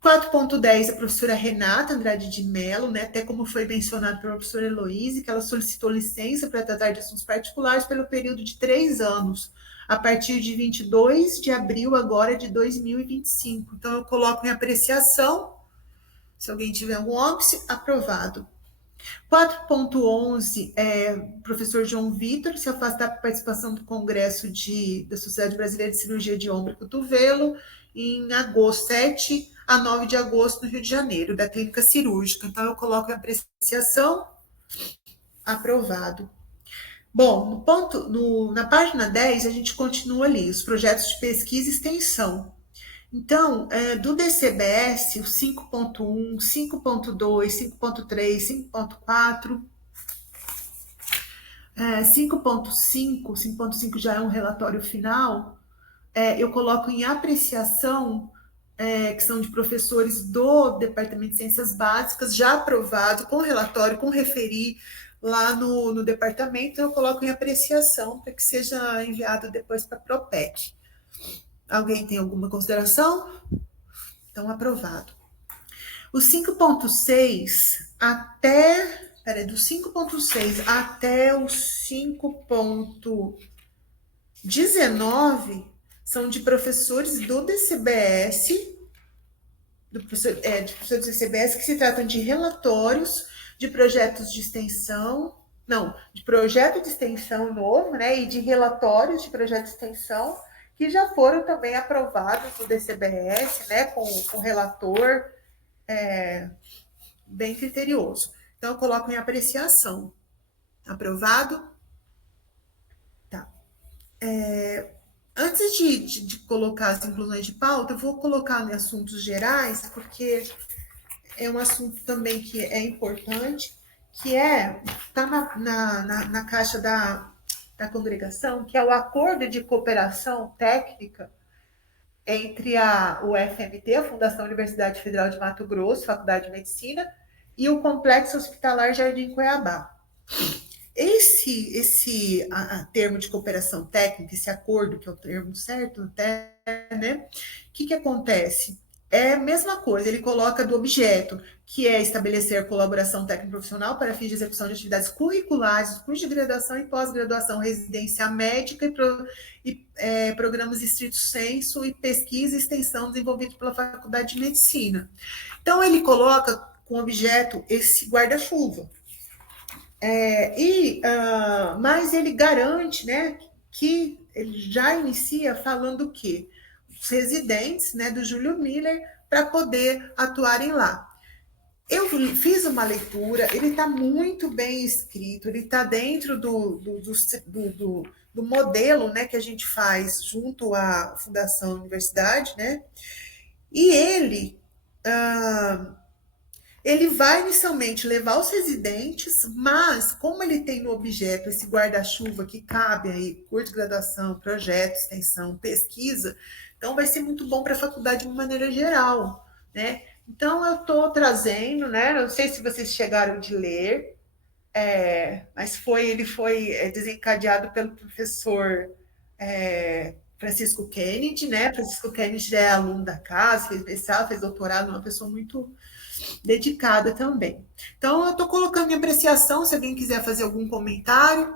4.10, a professora Renata Andrade de Mello, né, até como foi mencionado pela professora Heloíse, que ela solicitou licença para tratar de assuntos particulares pelo período de 3 anos, a partir de 22 de abril agora de 2025. Então, eu coloco em apreciação, se alguém tiver algum óbice, aprovado. 4.11, professor João Vitor se afastar da participação do Congresso da Sociedade Brasileira de Cirurgia de Ombro e Cotovelo em agosto, 7 a 9 de agosto, no Rio de Janeiro, da clínica cirúrgica. Então, eu coloco em apreciação, aprovado. Bom, na página 10, a gente continua ali, os projetos de pesquisa e extensão. Então, do DCBS, o 5.1, 5.2, 5.3, 5.4, 5.5 já é um relatório final, eu coloco em apreciação, que são de professores do Departamento de Ciências Básicas, já aprovado, com relatório, com referir lá no departamento, eu coloco em apreciação para que seja enviado depois para a Propec. Alguém tem alguma consideração? Então, aprovado. O 5.6 do 5.6 até o 5.19 são de professores do DCBS, de professores do DCBS, que se tratam de relatórios de projetos de extensão, de projeto de extensão novo, né, e de relatórios de projeto de extensão, que já foram também aprovados no DCBS, né, com o relator bem criterioso. Então, eu coloco em apreciação. Aprovado? Tá. Antes de colocar as inclusões de pauta, eu vou colocar em assuntos gerais, porque é um assunto também que é importante, que está na caixa da congregação, que é o Acordo de Cooperação Técnica entre o FMT, a Fundação Universidade Federal de Mato Grosso, Faculdade de Medicina, e o Complexo Hospitalar Jardim Cuiabá. Esse termo de cooperação técnica, esse acordo, que é o termo certo, até, né? O que acontece? É a mesma coisa, ele coloca do objeto, que é estabelecer colaboração técnico-profissional para fins de execução de atividades curriculares, curso de graduação e pós-graduação, residência médica e programas estrito sensu e pesquisa e extensão desenvolvidos pela Faculdade de Medicina. Então, ele coloca com objeto esse guarda-chuva. Mas ele garante, né, que ele já inicia falando o quê? Os residentes, né, do Júlio Miller, para poder atuarem lá. Eu fiz uma leitura, ele está muito bem escrito, ele está dentro do modelo, né, que a gente faz junto à Fundação Universidade, né, e ele vai inicialmente levar os residentes, mas como ele tem no objeto esse guarda-chuva que cabe aí, curso de graduação, projeto, extensão, pesquisa, então vai ser muito bom para a faculdade de uma maneira geral, né? Então eu estou trazendo, né? Não sei se vocês chegaram de ler, mas ele foi desencadeado pelo professor Francisco Kennedy, né? Francisco Kennedy já é aluno da casa, fez especial, fez doutorado, uma pessoa muito dedicada também. Então, eu estou colocando em apreciação, se alguém quiser fazer algum comentário.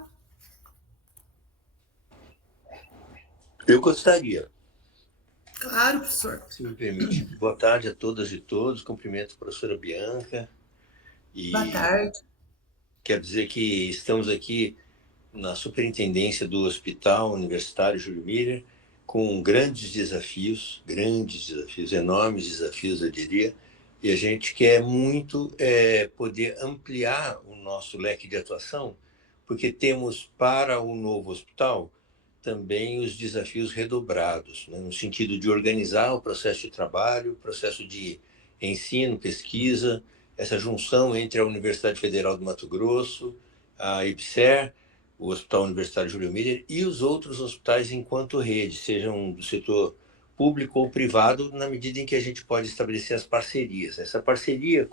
Eu gostaria. Claro, professor. Se me permite. Boa tarde a todas e todos. Cumprimento a professora Bianca. Boa tarde. Quero dizer que estamos aqui na superintendência do Hospital Universitário Júlio Miller, com grandes desafios, enormes desafios, eu diria, e a gente quer muito poder ampliar o nosso leque de atuação, porque temos para o novo hospital também os desafios redobrados, né, no sentido de organizar o processo de trabalho, o processo de ensino, pesquisa, essa junção entre a Universidade Federal do Mato Grosso, a IBSER, o Hospital Universitário Júlio Miller e os outros hospitais enquanto rede, sejam do setor público ou privado, na medida em que a gente pode estabelecer as parcerias. Essa parceria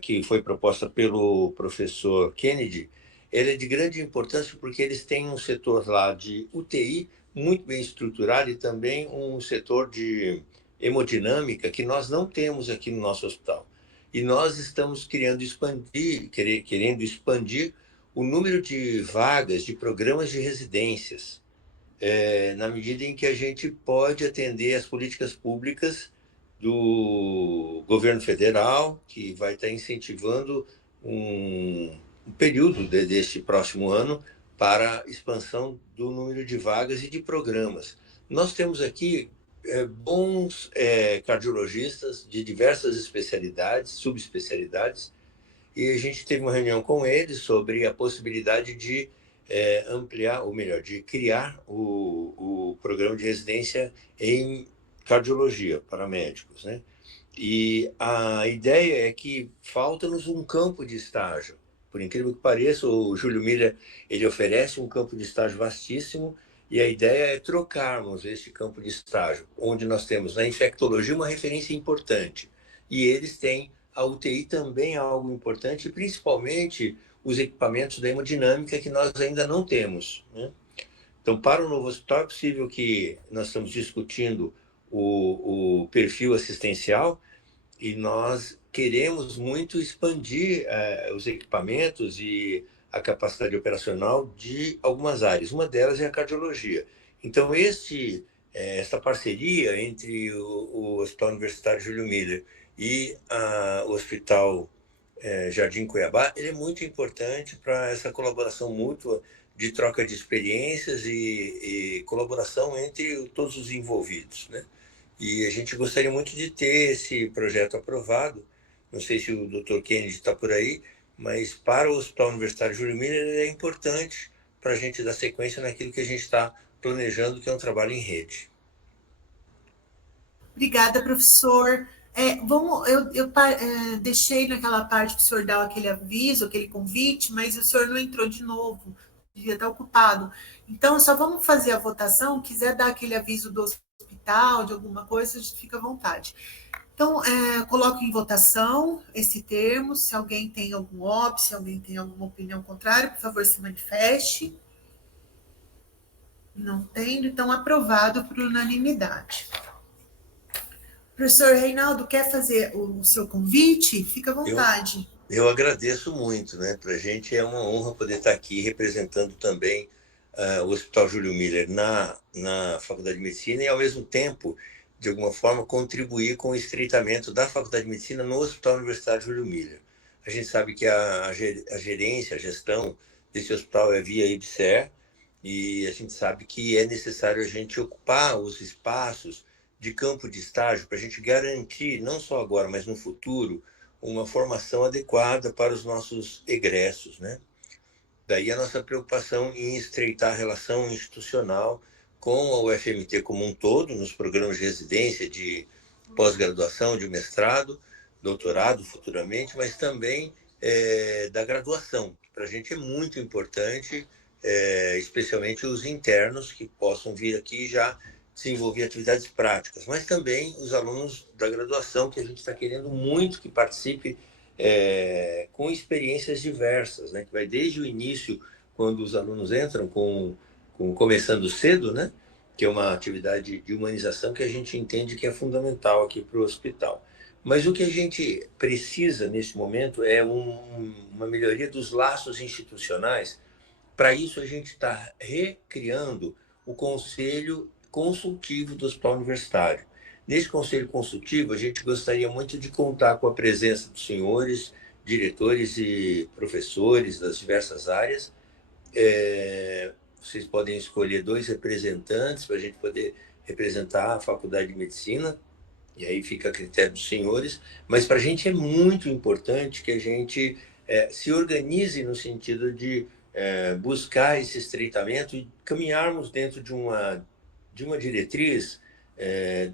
que foi proposta pelo professor Kennedy, ela é de grande importância porque eles têm um setor lá de UTI muito bem estruturado e também um setor de hemodinâmica que nós não temos aqui no nosso hospital. E nós estamos querendo expandir o número de vagas de programas de residências, na medida em que a gente pode atender as políticas públicas do governo federal, que vai estar incentivando um período deste próximo ano para a expansão do número de vagas e de programas. Nós temos aqui bons cardiologistas de diversas especialidades, subespecialidades, e a gente teve uma reunião com eles sobre a possibilidade de ampliar, ou melhor, de criar o programa de residência em cardiologia para médicos, né? E a ideia é que falta-nos um campo de estágio. Por incrível que pareça, o Júlio Miller, ele oferece um campo de estágio vastíssimo, e a ideia é trocarmos esse campo de estágio, onde nós temos na infectologia uma referência importante, e eles têm a UTI também é algo importante, principalmente os equipamentos da hemodinâmica que nós ainda não temos, né? Então, para o novo hospital, é possível que nós estamos discutindo o perfil assistencial e nós queremos muito expandir os equipamentos e a capacidade operacional de algumas áreas. Uma delas é a cardiologia. Então, esta parceria entre o Hospital Universitário Júlio Miller e o Hospital Jardim Cuiabá, ele é muito importante para essa colaboração mútua de troca de experiências e colaboração entre todos os envolvidos, né? E a gente gostaria muito de ter esse projeto aprovado. Não sei se o Dr. Kennedy está por aí, mas para o Hospital Universitário Júlio Miller ele é importante para a gente dar sequência naquilo que a gente está planejando, que é um trabalho em rede. Obrigada, professor. Eu deixei naquela parte para o senhor dar aquele aviso, aquele convite, mas o senhor não entrou de novo, devia estar ocupado. Então, só vamos fazer a votação, quiser dar aquele aviso do hospital, de alguma coisa, a gente fica à vontade. Então, coloco em votação esse termo, se alguém tem algum óbvio, se alguém tem alguma opinião contrária, por favor, se manifeste. Não tendo, então, aprovado por unanimidade. Professor Reinaldo, quer fazer o seu convite? Fica à vontade. Eu agradeço muito, né? Para a gente é uma honra poder estar aqui representando também o Hospital Júlio Miller na Faculdade de Medicina e, ao mesmo tempo, de alguma forma, contribuir com o estreitamento da Faculdade de Medicina no Hospital Universitário Júlio Miller. A gente sabe que a gerência, a gestão desse hospital é via IBSER, e a gente sabe que é necessário a gente ocupar os espaços de campo de estágio para a gente garantir, não só agora, mas no futuro, uma formação adequada para os nossos egressos, né? Daí a nossa preocupação em estreitar a relação institucional com a UFMT como um todo, nos programas de residência, de pós-graduação, de mestrado, doutorado futuramente, mas também da graduação. Para a gente é muito importante, especialmente os internos que possam vir aqui já desenvolver atividades práticas, mas também os alunos da graduação, que a gente está querendo muito que participe com experiências diversas, né? Que vai desde o início, quando os alunos entram começando cedo, né? Que é uma atividade de humanização que a gente entende que é fundamental aqui para o hospital. Mas o que a gente precisa nesse momento é uma melhoria dos laços institucionais. Para isso, a gente está recriando o Conselho Consultivo do Hospital Universitário. Nesse Conselho Consultivo, a gente gostaria muito de contar com a presença dos senhores, diretores e professores das diversas áreas. Vocês podem escolher 2 representantes para a gente poder representar a Faculdade de Medicina, e aí fica a critério dos senhores, mas para a gente é muito importante que a gente se organize no sentido de buscar esse estreitamento e caminharmos dentro de uma diretriz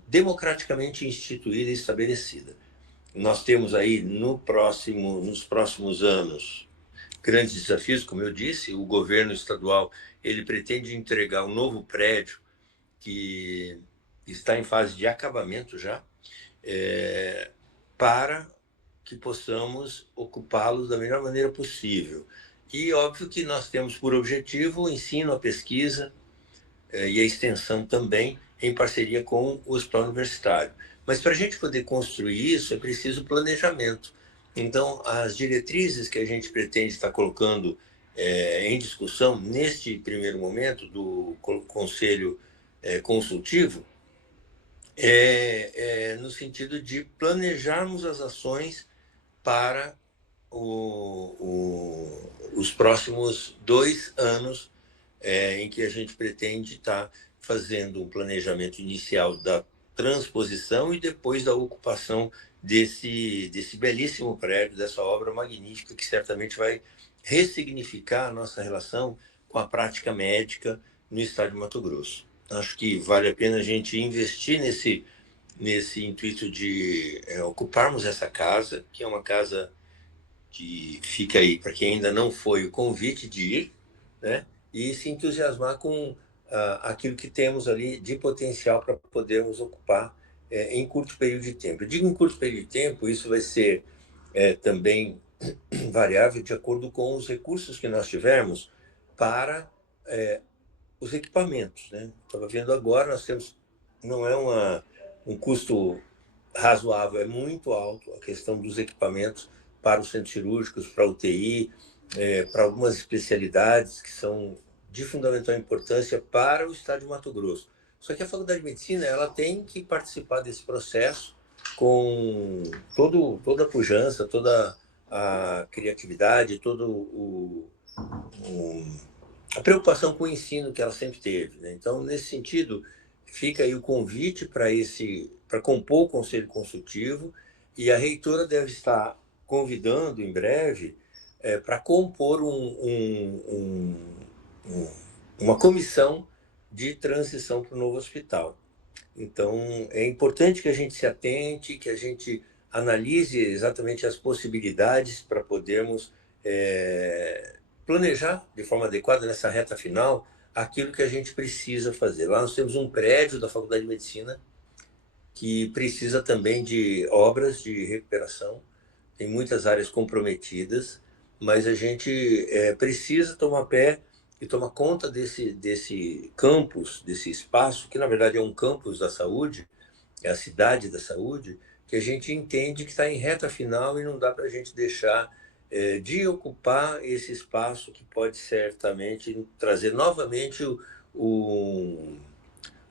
democraticamente instituída e estabelecida. Nós temos aí nos próximos anos grandes desafios, como eu disse. O governo estadual ele pretende entregar um novo prédio que está em fase de acabamento já, para que possamos ocupá-los da melhor maneira possível. E óbvio que nós temos por objetivo o ensino, a pesquisa e a extensão também, em parceria com o hospital universitário. Mas para a gente poder construir isso, é preciso planejamento. Então, as diretrizes que a gente pretende estar colocando em discussão, neste primeiro momento, do Conselho Consultivo, no sentido de planejarmos as ações para os próximos 2 anos, em que a gente pretende estar fazendo um planejamento inicial da transposição e depois da ocupação desse belíssimo prédio, dessa obra magnífica, que certamente vai ressignificar a nossa relação com a prática médica no estado de Mato Grosso. Acho que vale a pena a gente investir nesse intuito de ocuparmos essa casa, que é uma casa que fica aí, para quem ainda não foi, o convite de ir, né? E se entusiasmar com aquilo que temos ali de potencial para podermos ocupar em curto período de tempo. Eu digo em curto período de tempo, isso vai ser também variável de acordo com os recursos que nós tivermos para os equipamentos, né? Estava vendo agora, nós temos, não é um custo razoável, é muito alto a questão dos equipamentos para os centros cirúrgicos, para a UTI, para algumas especialidades que são de fundamental importância para o estado de Mato Grosso. Só que a Faculdade de Medicina ela tem que participar desse processo com toda a pujança, toda a criatividade, toda a preocupação com o ensino que ela sempre teve, né? Então, nesse sentido, fica aí o convite para compor o Conselho Consultivo, e a reitora deve estar convidando em breve para compor uma comissão de transição para o novo hospital. Então, é importante que a gente se atente, que a gente analise exatamente as possibilidades para podermos planejar de forma adequada nessa reta final aquilo que a gente precisa fazer. Lá nós temos um prédio da Faculdade de Medicina que precisa também de obras de recuperação, tem muitas áreas comprometidas, mas a gente precisa tomar pé e tomar conta desse campus, desse espaço, que na verdade é um campus da saúde, é a cidade da saúde, que a gente entende que está em reta final e não dá para a gente deixar de ocupar esse espaço que pode certamente trazer novamente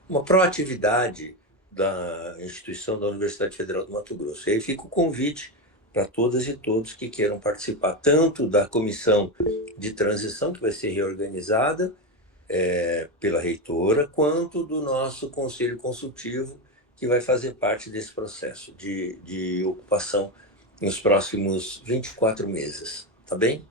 uma proatividade da instituição da Universidade Federal do Mato Grosso. E aí fica o convite para todas e todos que queiram participar, tanto da comissão de transição, que vai ser reorganizada pela reitora, quanto do nosso conselho consultivo, que vai fazer parte desse processo de ocupação nos próximos 24 meses, tá bem?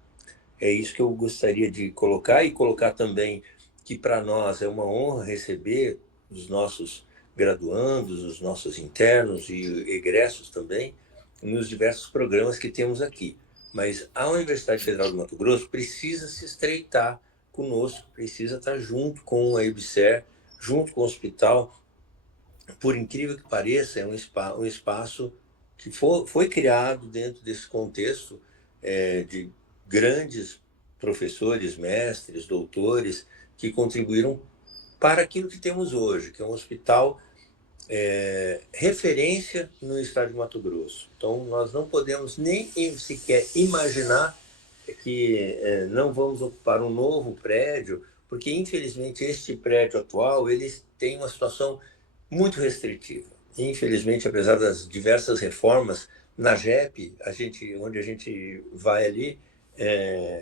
É isso que eu gostaria de colocar, e colocar também que para nós é uma honra receber os nossos graduandos, os nossos internos e egressos também, nos diversos programas que temos aqui. Mas a Universidade Federal do Mato Grosso precisa se estreitar conosco, precisa estar junto com a EBSER, junto com o hospital. Por incrível que pareça, é um espaço que foi criado dentro desse contexto de grandes professores, mestres, doutores, que contribuíram para aquilo que temos hoje, que é um hospital referência no estado de Mato Grosso. Então, nós não podemos nem sequer imaginar que não vamos ocupar um novo prédio, porque, infelizmente, este prédio atual ele tem uma situação muito restritiva. Infelizmente, apesar das diversas reformas, na JEP, onde a gente vai ali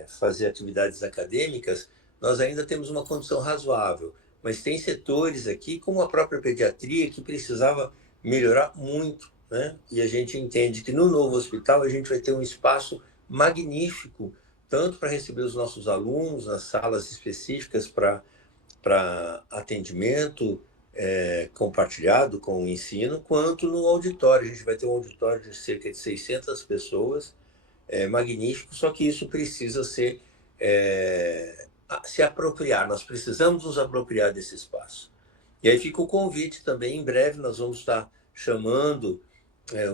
fazer atividades acadêmicas, nós ainda temos uma condição razoável. Mas tem setores aqui, como a própria pediatria, que precisava melhorar muito, né? E a gente entende que no novo hospital a gente vai ter um espaço magnífico tanto para receber os nossos alunos nas salas específicas para atendimento compartilhado com o ensino, quanto no auditório. A gente vai ter um auditório de cerca de 600 pessoas, magnífico, só que isso precisa ser se apropriar, nós precisamos nos apropriar desse espaço. E aí fica o convite também, em breve nós vamos estar chamando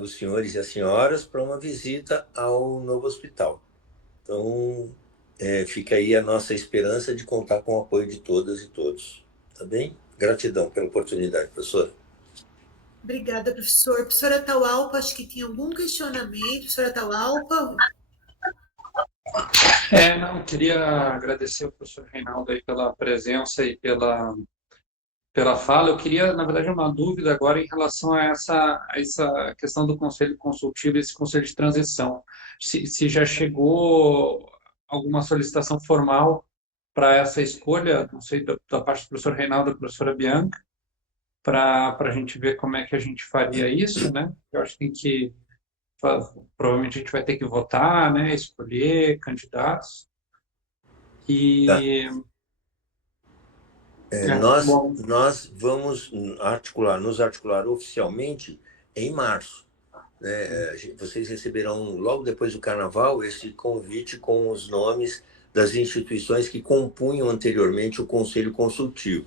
os senhores e as senhoras para uma visita ao novo hospital. Então, fica aí a nossa esperança de contar com o apoio de todas e todos. Tá bem? Gratidão pela oportunidade, professora. Obrigada, professor. Professora Taualpa, acho que tinha algum questionamento. Professora Taualpa? Não, queria agradecer ao professor Reinaldo aí pela presença e pela fala. Eu queria, na verdade, uma dúvida agora em relação a essa questão do conselho consultivo, esse conselho de transição. Se já chegou alguma solicitação formal para essa escolha, não sei, da parte do professor Reinaldo e da professora Bianca, para a gente ver como é que a gente faria isso, né? Eu acho que tem que provavelmente a gente vai ter que votar, né? Escolher candidatos. E nós vamos nos articular oficialmente em março. Vocês receberão logo depois do Carnaval esse convite com os nomes das instituições que compunham anteriormente o Conselho Consultivo.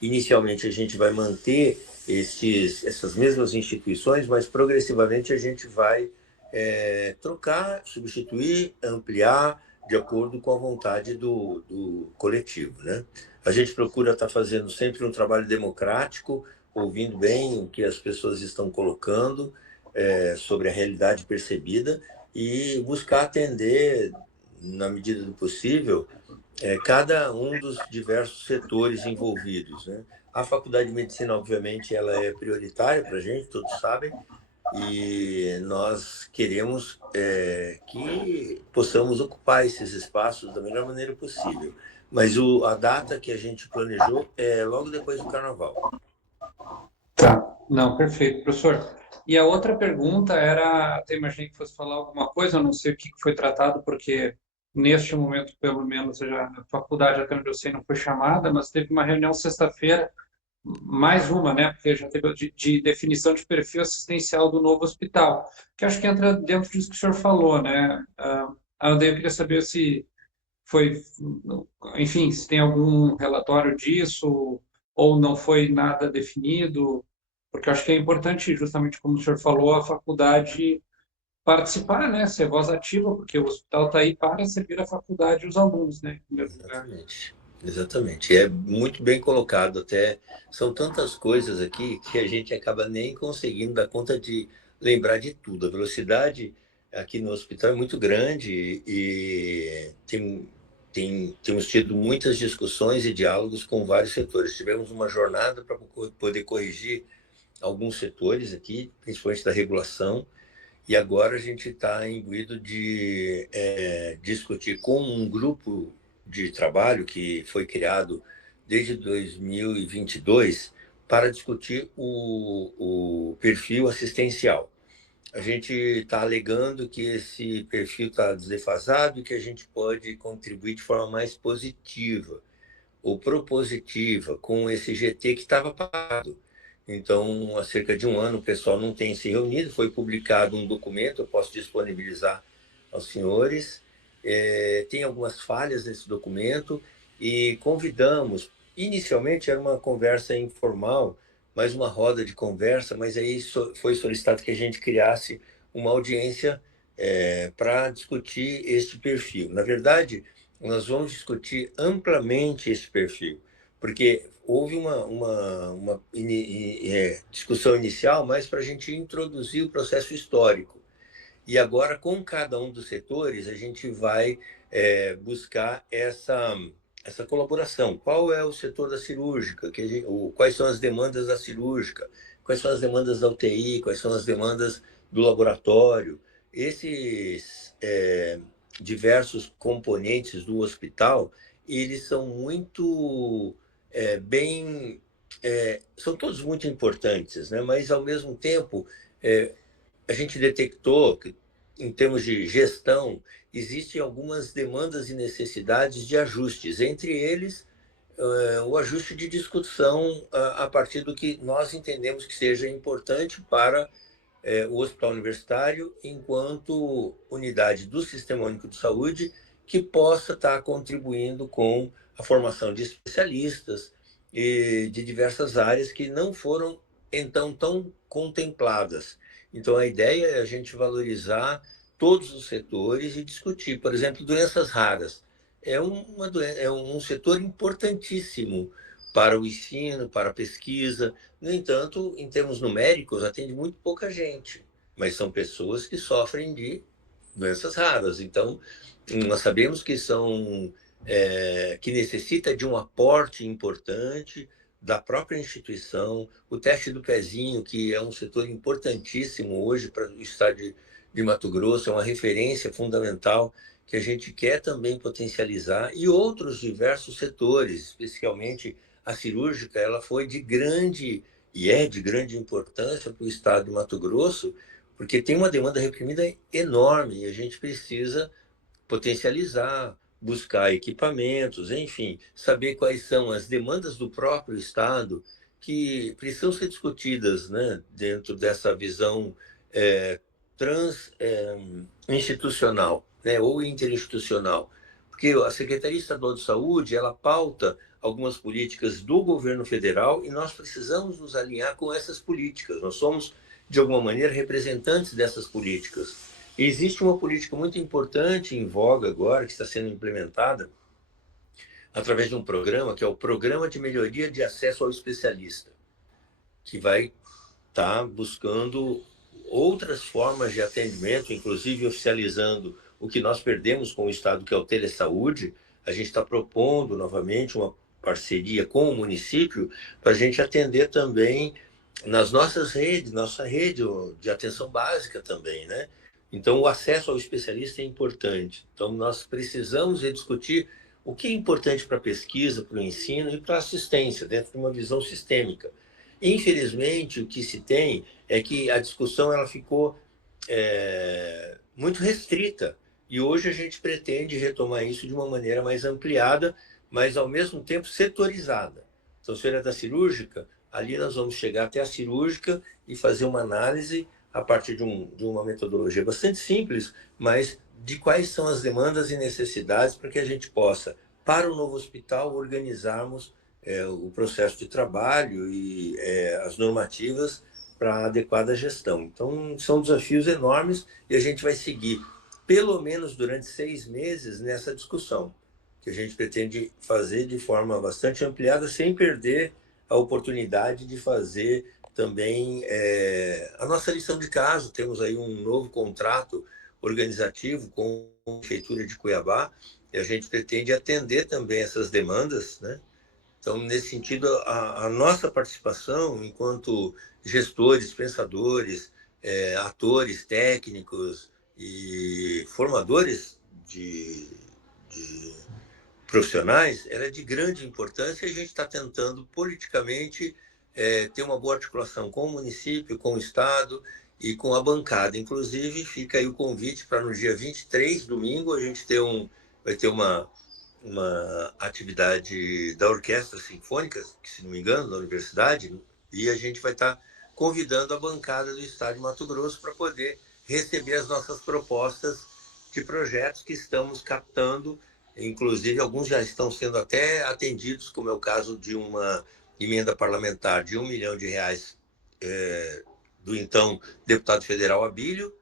Inicialmente a gente vai manter essas mesmas instituições, mas progressivamente a gente vai trocar, substituir, ampliar de acordo com a vontade do coletivo, né? A gente procura estar fazendo sempre um trabalho democrático, ouvindo bem o que as pessoas estão colocando sobre a realidade percebida e buscar atender, na medida do possível, cada um dos diversos setores envolvidos, né? A Faculdade de Medicina, obviamente, ela é prioritária para a gente, todos sabem, e nós queremos que possamos ocupar esses espaços da melhor maneira possível. Mas a data que a gente planejou é logo depois do Carnaval. Tá, não, perfeito, professor. E a outra pergunta era, até imaginei que fosse falar alguma coisa, eu não sei o que foi tratado, porque neste momento, pelo menos, a faculdade, até onde eu sei, não foi chamada, mas teve uma reunião sexta-feira, mais uma, né, porque já teve de definição de perfil assistencial do novo hospital, que acho que entra dentro disso que o senhor falou, né? Eu queria saber se foi, enfim, se tem algum relatório disso, ou não foi nada definido, porque eu acho que é importante, justamente como o senhor falou, a faculdade participar, né, ser voz ativa, porque o hospital está aí para servir a faculdade e os alunos, né, em primeiro lugar. Exatamente. É muito bem colocado. Até são tantas coisas aqui que a gente acaba nem conseguindo dar conta de lembrar de tudo. A velocidade aqui no hospital é muito grande e temos tido muitas discussões e diálogos com vários setores. Tivemos uma jornada para poder corrigir alguns setores aqui, principalmente da regulação, e agora a gente está imbuído de discutir com um grupo de trabalho que foi criado desde 2022 para discutir o perfil assistencial. A gente está alegando que esse perfil está desfasado e que a gente pode contribuir de forma mais positiva ou propositiva com esse GT que estava parado. Então, há cerca de um ano, o pessoal não tem se reunido, foi publicado um documento, eu posso disponibilizar aos senhores. Tem algumas falhas nesse documento e convidamos, inicialmente era uma conversa informal, mais uma roda de conversa, mas aí foi solicitado que a gente criasse uma audiência para discutir este perfil. Na verdade, nós vamos discutir amplamente esse perfil, porque houve uma discussão inicial, mas para a gente introduzir o processo histórico. E agora, com cada um dos setores, a gente vai buscar essa colaboração. Qual é o setor da cirúrgica? Quais são as demandas da cirúrgica? Quais são as demandas da UTI? Quais são as demandas do laboratório? Esses diversos componentes do hospital, eles são muito são todos muito importantes, né? Mas, ao mesmo tempo, a gente detectou que em termos de gestão, existem algumas demandas e necessidades de ajustes, entre eles o ajuste de discussão a partir do que nós entendemos que seja importante para o Hospital Universitário enquanto unidade do Sistema Único de Saúde que possa estar contribuindo com a formação de especialistas e de diversas áreas que não foram, então, tão contempladas. Então, a ideia é a gente valorizar todos os setores e discutir, por exemplo, doenças raras. É um setor importantíssimo para o ensino, para a pesquisa. No entanto, em termos numéricos, atende muito pouca gente, mas são pessoas que sofrem de doenças raras. Então, nós sabemos que que necessita de um aporte importante da própria instituição, o teste do pezinho, que é um setor importantíssimo hoje para o estado de Mato Grosso, é uma referência fundamental que a gente quer também potencializar, e outros diversos setores, especialmente a cirúrgica, ela foi de grande importância para o estado de Mato Grosso, porque tem uma demanda reprimida enorme e a gente precisa potencializar, buscar equipamentos, enfim, saber quais são as demandas do próprio estado que precisam ser discutidas, né, dentro dessa visão institucional, né, ou interinstitucional, porque a Secretaria Estadual de Saúde ela pauta algumas políticas do governo federal e nós precisamos nos alinhar com essas políticas. Nós somos, de alguma maneira, representantes dessas políticas. E existe uma política muito importante em voga agora, que está sendo implementada através de um programa, que é o Programa de Melhoria de Acesso ao Especialista, que vai estar buscando outras formas de atendimento, inclusive oficializando o que nós perdemos com o Estado, que é o telesaúde. A gente está propondo novamente uma parceria com o município para a gente atender também nas nossas redes, nossa rede de atenção básica também, né? Então, o acesso ao especialista é importante. Então, nós precisamos discutir o que é importante para a pesquisa, para o ensino e para a assistência, dentro de uma visão sistêmica. Infelizmente, o que se tem é que a discussão ela ficou muito restrita. E hoje a gente pretende retomar isso de uma maneira mais ampliada, mas ao mesmo tempo setorizada. Então, se ele é da cirúrgica, ali nós vamos chegar até a cirúrgica e fazer uma análise a partir de uma metodologia bastante simples, mas de quais são as demandas e necessidades para que a gente possa, para o novo hospital, organizarmos o processo de trabalho e as normativas para a adequada gestão. Então, são desafios enormes e a gente vai seguir, pelo menos durante 6 meses, nessa discussão, que a gente pretende fazer de forma bastante ampliada, sem perder a oportunidade de fazer também a nossa lição de caso. Temos aí um novo contrato organizativo com a Prefeitura de Cuiabá e a gente pretende atender também essas demandas, né? Então, nesse sentido, a nossa participação enquanto gestores, pensadores, atores técnicos e formadores de profissionais, ela é de grande importância e a gente está tentando politicamente ter uma boa articulação com o município, com o Estado e com a bancada. Inclusive, fica aí o convite para no dia 23, domingo, a gente vai ter uma atividade da Orquestra Sinfônica, que, se não me engano, da universidade, e a gente vai estar convidando a bancada do Estado de Mato Grosso para poder receber as nossas propostas de projetos que estamos captando. Inclusive, alguns já estão sendo até atendidos, como é o caso de uma emenda parlamentar de R$1 milhão do então deputado federal Abílio,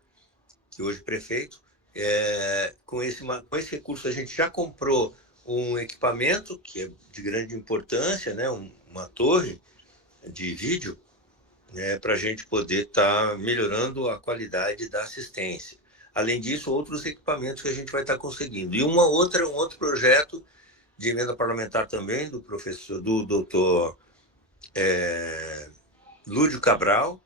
que hoje é prefeito. Com esse recurso, a gente já comprou um equipamento que é de grande importância, né? Uma torre de vídeo, né? Para a gente poder estar melhorando a qualidade da assistência. Além disso, outros equipamentos que a gente vai estar conseguindo. E um outro projeto de emenda parlamentar também do doutor Lúdio Cabral,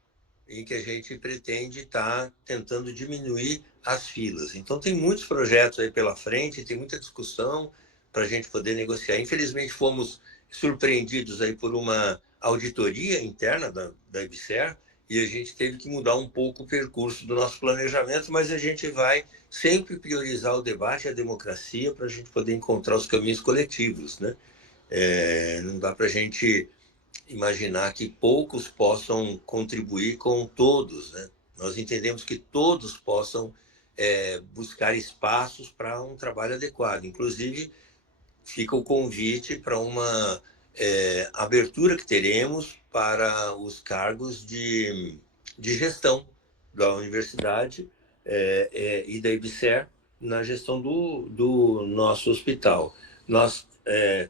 em que a gente pretende estar tentando diminuir as filas. Então, tem muitos projetos aí pela frente, tem muita discussão para a gente poder negociar. Infelizmente, fomos surpreendidos aí por uma auditoria interna da IBSER, e a gente teve que mudar um pouco o percurso do nosso planejamento, mas a gente vai sempre priorizar o debate e a democracia para a gente poder encontrar os caminhos coletivos, né? Não dá para a gente imaginar que poucos possam contribuir com todos, né? Nós entendemos que todos possam buscar espaços para um trabalho adequado. Inclusive, fica o convite para uma abertura que teremos para os cargos de gestão da universidade e da IBSER na gestão do nosso hospital. Nós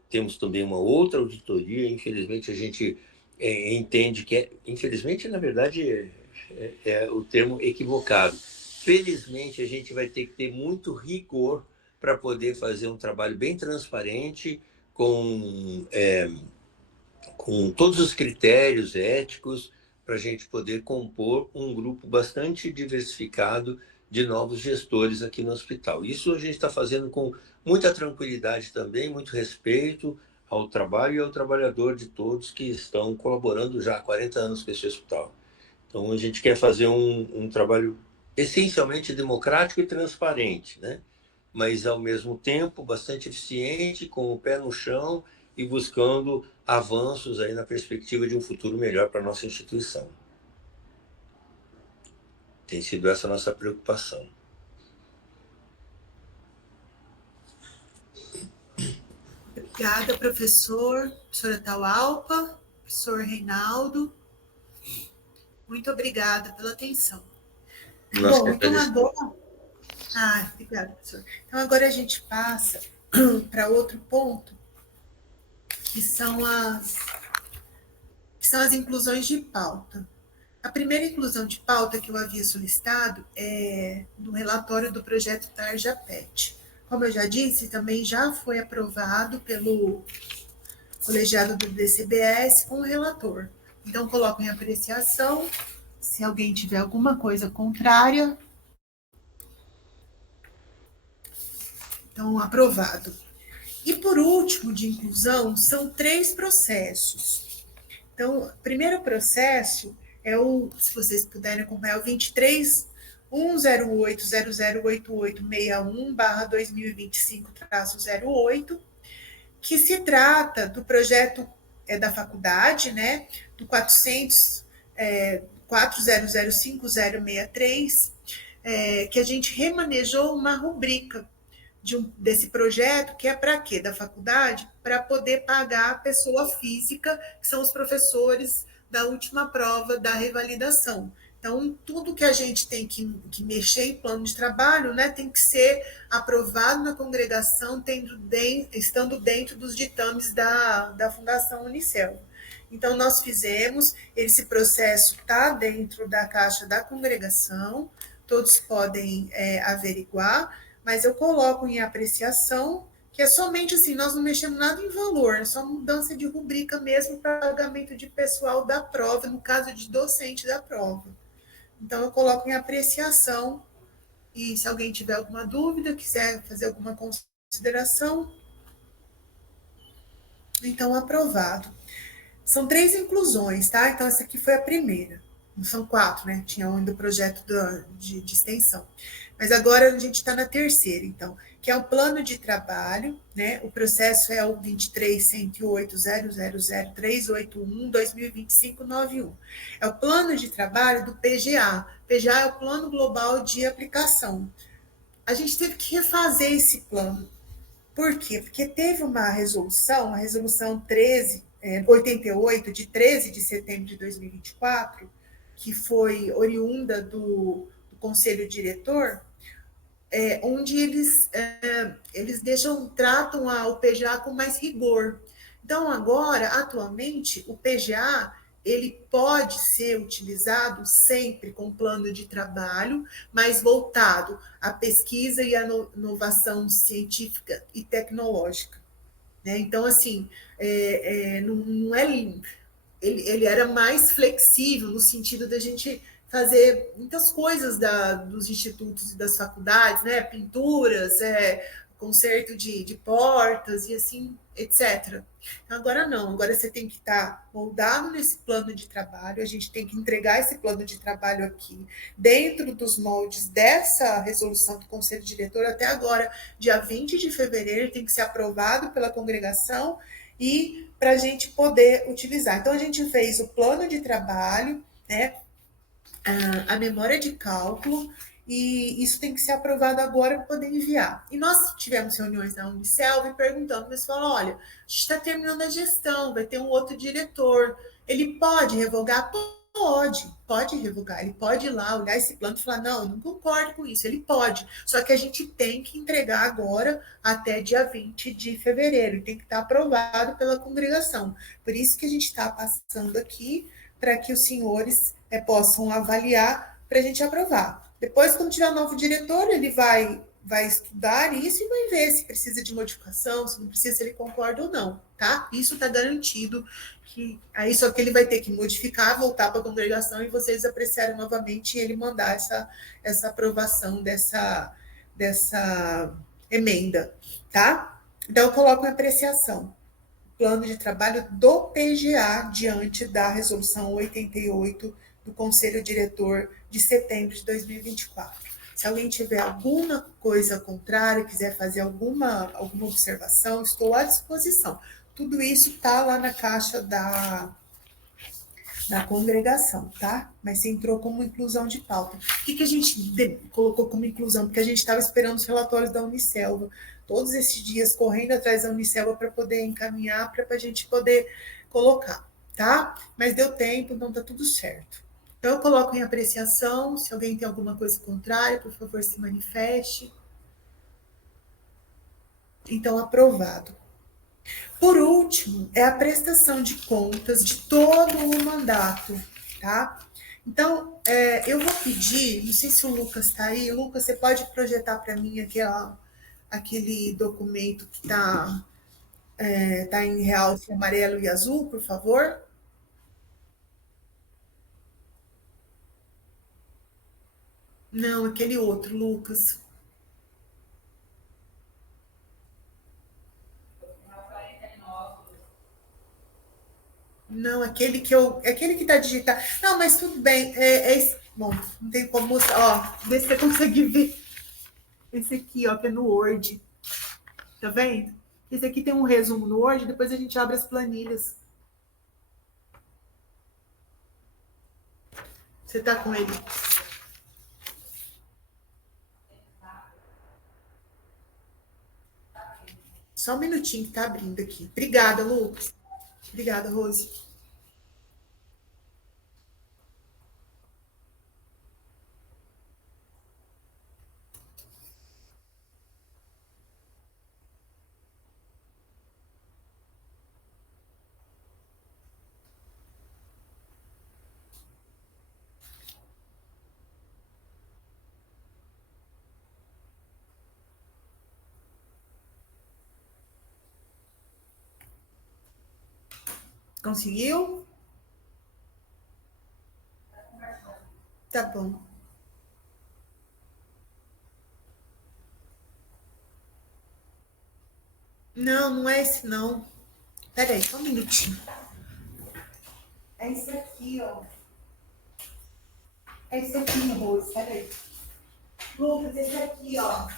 temos também uma outra auditoria, infelizmente a gente entende que infelizmente, na verdade, é o termo equivocado. Felizmente, a gente vai ter que ter muito rigor para poder fazer um trabalho bem transparente, com todos os critérios éticos, para a gente poder compor um grupo bastante diversificado de novos gestores aqui no hospital. Isso a gente está fazendo com muita tranquilidade também, muito respeito ao trabalho e ao trabalhador de todos que estão colaborando já há 40 anos com esse hospital. Então, a gente quer fazer um trabalho essencialmente democrático e transparente, né? Mas, ao mesmo tempo, bastante eficiente, com o pé no chão e buscando avanços aí na perspectiva de um futuro melhor para a nossa instituição. Tem sido essa a nossa preocupação. Obrigada, professora Taualpa, professor Reinaldo. Muito obrigada pela atenção. Nossa, bom, então agora... obrigada, professor. Então agora a gente passa para outro ponto, que são as inclusões de pauta. A primeira inclusão de pauta que eu havia solicitado é no relatório do projeto Tarja PET. Como eu já disse, também já foi aprovado pelo colegiado do DCBS com o relator. Então, coloco em apreciação. Se alguém tiver alguma coisa contrária. Então, aprovado. E, por último, de inclusão, são 3 processos. Então, o primeiro processo é se vocês puderem acompanhar, o 23.108.008861/2025-08, que se trata do projeto da faculdade, né, do 4005063, que a gente remanejou uma rubrica desse projeto, que é para quê? Da faculdade, para poder pagar a pessoa física, que são os professores da última prova da revalidação. Então, tudo que a gente tem que mexer em plano de trabalho, né, tem que ser aprovado na congregação, estando dentro dos ditames da Fundação Unicel. Então, nós fizemos, esse processo está dentro da caixa da congregação, todos podem averiguar, mas eu coloco em apreciação, que é somente assim, nós não mexemos nada em valor, é só mudança de rubrica mesmo para pagamento de pessoal da prova, no caso de docente da prova. Então, eu coloco em apreciação, e se alguém tiver alguma dúvida, quiser fazer alguma consideração, então, aprovado. São 3 inclusões, tá? Então, essa aqui foi a primeira. São 4, né? Tinha ainda o projeto de extensão. Mas agora a gente está na terceira, então, que é o plano de trabalho, né? O processo é o 23.108.000.381/2025-91. É o plano de trabalho do PGA. PGA é o Plano Global de Aplicação. A gente teve que refazer esse plano. Por quê? Porque teve uma resolução, a resolução 88, de 13 de setembro de 2024, que foi oriunda do Conselho Diretor, onde eles tratam o PGA com mais rigor. Então, agora, atualmente, o PGA ele pode ser utilizado sempre com plano de trabalho, mas voltado à pesquisa e à inovação científica e tecnológica. Né? Então, assim, não é ele era mais flexível no sentido da gente fazer muitas coisas dos institutos e das faculdades, né? Pinturas, conserto de portas e assim, etc. Agora não, agora você tem que estar moldado nesse plano de trabalho, a gente tem que entregar esse plano de trabalho aqui, dentro dos moldes dessa resolução do Conselho Diretor, até agora, dia 20 de fevereiro, tem que ser aprovado pela congregação e para a gente poder utilizar. Então, a gente fez o plano de trabalho, né, a memória de cálculo, e isso tem que ser aprovado agora para poder enviar. E nós tivemos reuniões na Unicelv e perguntando, mas falaram, olha, a gente está terminando a gestão, vai ter um outro diretor, ele pode revogar? Pode revogar, ele pode ir lá, olhar esse plano e falar, não, eu não concordo com isso, ele pode, só que a gente tem que entregar agora até dia 20 de fevereiro, tem que estar aprovado pela congregação, por isso que a gente está passando aqui, para que os senhores possam avaliar para a gente aprovar. Depois, quando tiver um novo diretor, ele vai estudar isso e vai ver se precisa de modificação, se não precisa, se ele concorda ou não, tá? Isso está garantido, que aí só que ele vai ter que modificar, voltar para a congregação e vocês apreciarem novamente e ele mandar essa aprovação dessa emenda, tá? Então, eu coloco em apreciação plano de trabalho do PGA diante da resolução 88 do Conselho Diretor de setembro de 2024. Se alguém tiver alguma coisa contrária, quiser fazer alguma observação, estou à disposição. Tudo isso está lá na caixa da congregação, tá? Mas se entrou como inclusão de pauta. O que a gente colocou como inclusão? Porque a gente estava esperando os relatórios da Unicelv, todos esses dias correndo atrás da Unicelv para poder encaminhar, para a gente poder colocar, tá? Mas deu tempo, então tá tudo certo. Então eu coloco em apreciação, se alguém tem alguma coisa contrária, por favor, se manifeste. Então, aprovado. Por último, é a prestação de contas de todo o mandato, tá? Então, eu vou pedir, não sei se o Lucas está aí, Lucas, você pode projetar para mim aquele documento que está em realce amarelo e azul, por favor? Não, aquele outro, Lucas. Não, aquele que está digitado. Não, mas tudo bem. Bom, não tem como mostrar. Ó, vê se você consegue ver. Esse aqui, ó, que é no Word. Tá vendo? Esse aqui tem um resumo no Word, depois a gente abre as planilhas. Você tá com ele? Só um minutinho que tá abrindo aqui. Obrigada, Lucas. Obrigada, Rose. Conseguiu? Tá bom. Não, não é esse, não. Peraí, só um minutinho. É esse aqui, ó. É esse aqui, Rose, peraí. Lucas, esse aqui, ó.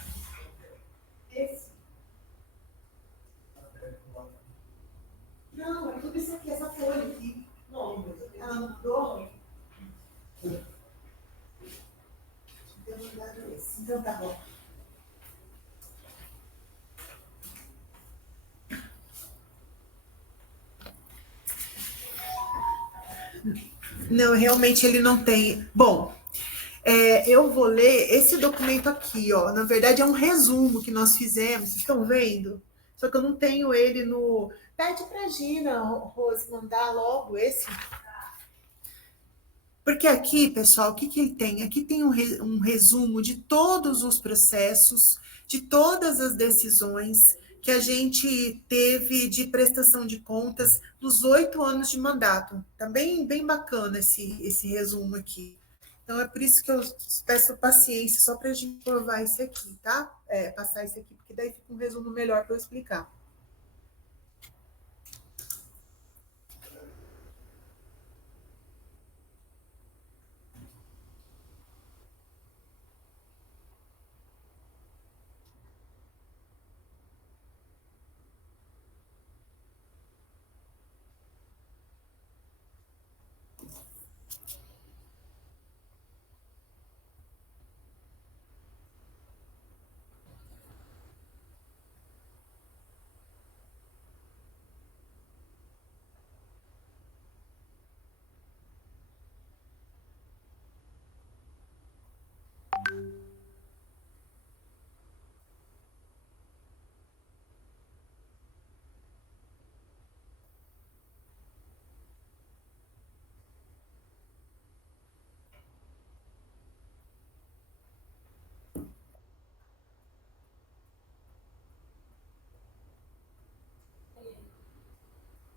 Esse. Não, é tudo isso aqui, essa folha aqui. Não, ela não mudou? Então tá bom. Não, realmente ele não tem. Bom, eu vou ler esse documento aqui, ó. Na verdade, é um resumo que nós fizemos. Vocês estão vendo? Só que eu não tenho ele no. Pede pra Gina, Rose, mandar logo esse. Porque aqui, pessoal, o que ele tem? Aqui tem um resumo de todos os processos, de todas as decisões que a gente teve de prestação de contas nos 8 anos de mandato. Tá bem bacana esse resumo aqui. Então, é por isso que eu peço paciência, só para a gente provar esse aqui, tá? passar isso aqui, porque daí fica um resumo melhor para eu explicar.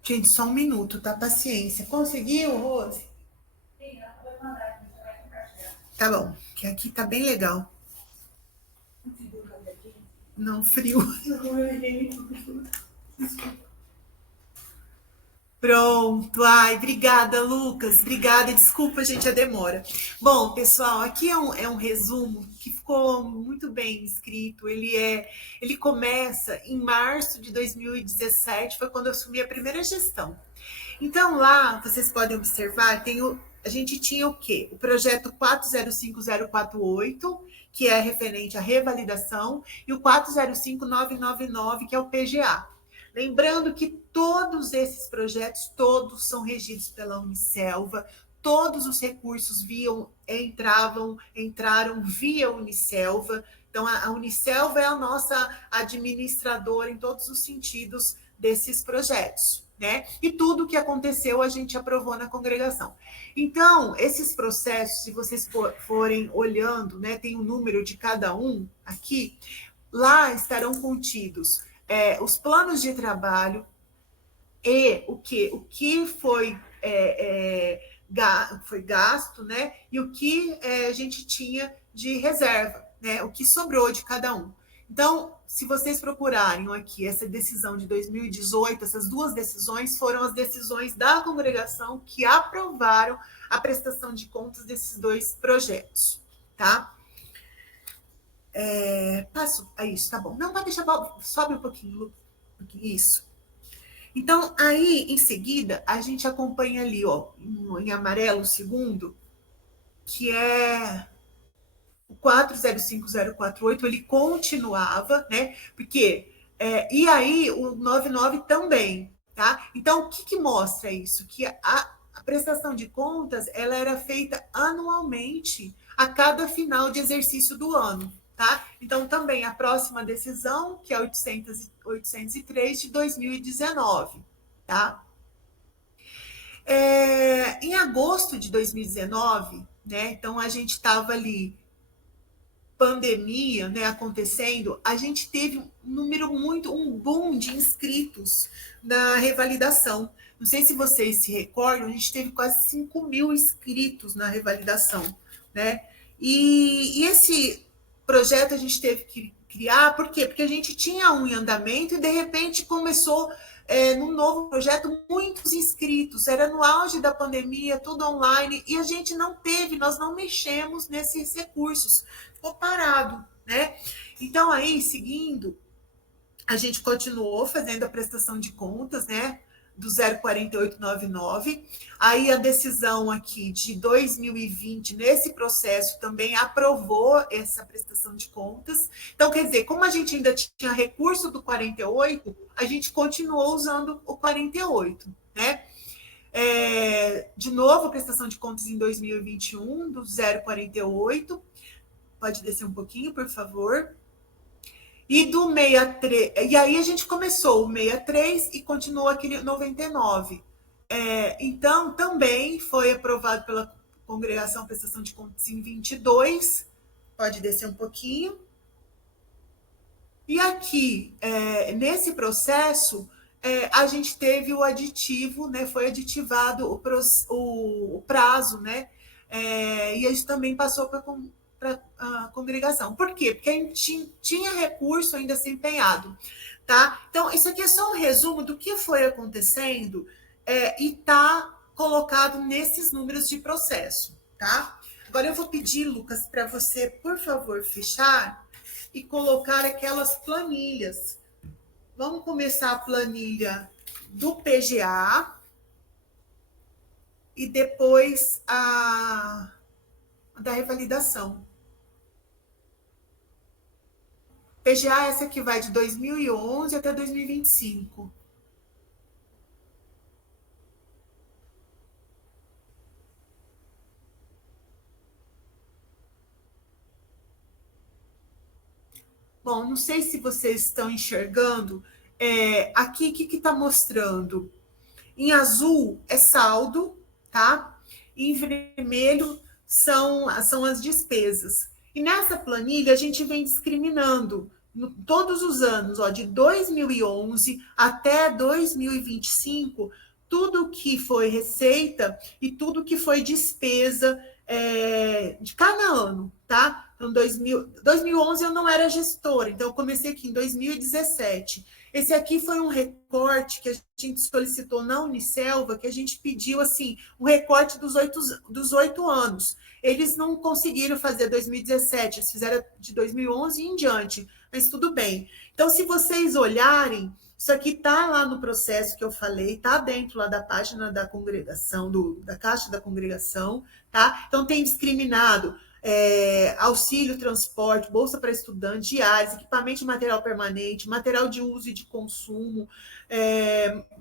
Gente, só um minuto, tá? Paciência. Conseguiu, Rose? Sim, ela vai mandar. Tá bom, que aqui tá bem legal. Não, frio. Pronto. Ai, obrigada, Lucas. Obrigada. Desculpa, gente, a demora. Bom, pessoal, aqui é um resumo que ficou muito bem escrito. Ele começa em março de 2017, foi quando eu assumi a primeira gestão. Então, lá, vocês podem observar, a gente tinha o quê? O projeto 405048, que é referente à revalidação, e o 405999, que é o PGA. Lembrando que todos esses projetos, todos são regidos pela Unicelva, todos os recursos entraram via Unicelva. Então, a Unicelva é a nossa administradora em todos os sentidos desses projetos, né? E tudo o que aconteceu a gente aprovou na congregação. Então, esses processos, se vocês forem olhando, né, tem o número de cada um aqui, lá estarão contidos os planos de trabalho e o que foi gasto, né? E o que a gente tinha de reserva, né? O que sobrou de cada um. Então, se vocês procurarem aqui essa decisão de 2018, essas duas decisões foram as decisões da congregação que aprovaram a prestação de contas desses dois projetos, tá? Passo a isso, tá bom. Não, pode deixar, sobe um pouquinho, Lu. Isso. Então, aí, em seguida, a gente acompanha ali, ó, em amarelo, o segundo, que é o 405048, ele continuava, né? Porque, e aí, o 99 também, tá? Então, o que mostra isso? Que a prestação de contas, ela era feita anualmente, a cada final de exercício do ano. Tá? Então, também a próxima decisão, que é 803 de 2019. Tá? Em agosto de 2019, né, então a gente estava ali, pandemia, né, acontecendo, a gente teve um boom de inscritos na revalidação. Não sei se vocês se recordam, a gente teve quase 5.000 inscritos na revalidação. Né? E esse projeto a gente teve que criar, por quê? Porque a gente tinha um em andamento e, de repente, começou, num novo projeto, muitos inscritos. Era no auge da pandemia, tudo online, e a gente nós não mexemos nesses recursos. Ficou parado, né? Então, aí, seguindo, a gente continuou fazendo a prestação de contas, né? Do 04899, aí a decisão aqui de 2020, nesse processo também aprovou essa prestação de contas. Então, quer dizer, como a gente ainda tinha recurso do 48, a gente continuou usando o 48, né? De novo, a prestação de contas em 2021, do 048, pode descer um pouquinho, por favor. E do 63, e aí a gente começou o 63 e continuou aquele 99. Então, também foi aprovado pela congregação a prestação de contas em 22. Pode descer um pouquinho. E aqui, nesse processo, a gente teve o aditivo, né? Foi aditivado o prazo, né? E isso também passou para para a congregação. Por quê? Porque a gente tinha recurso ainda a ser empenhado. Tá? Então, isso aqui é só um resumo do que foi acontecendo e está colocado nesses números de processo. Tá? Agora eu vou pedir, Lucas, para você, por favor, fechar e colocar aquelas planilhas. Vamos começar a planilha do PGA e depois a da revalidação. PGA, essa aqui vai de 2011 até 2025. Bom, não sei se vocês estão enxergando. Aqui, o que está mostrando? Em azul é saldo, tá? Em vermelho são as despesas. E nessa planilha a gente vem discriminando todos os anos, ó, de 2011 até 2025, tudo que foi receita e tudo que foi despesa de cada ano, tá? Então, 2011 eu não era gestora, então eu comecei aqui em 2017. Esse aqui foi um recorte que a gente solicitou na Unicelva, que a gente pediu assim, um recorte dos 8 anos. Eles não conseguiram fazer 2017, eles fizeram de 2011 em diante, mas tudo bem. Então, se vocês olharem, isso aqui está lá no processo que eu falei, está dentro lá da página da congregação, da Caixa da Congregação, tá? Então, tem discriminado auxílio, transporte, bolsa para estudante, diários, equipamento de material permanente, material de uso e de consumo,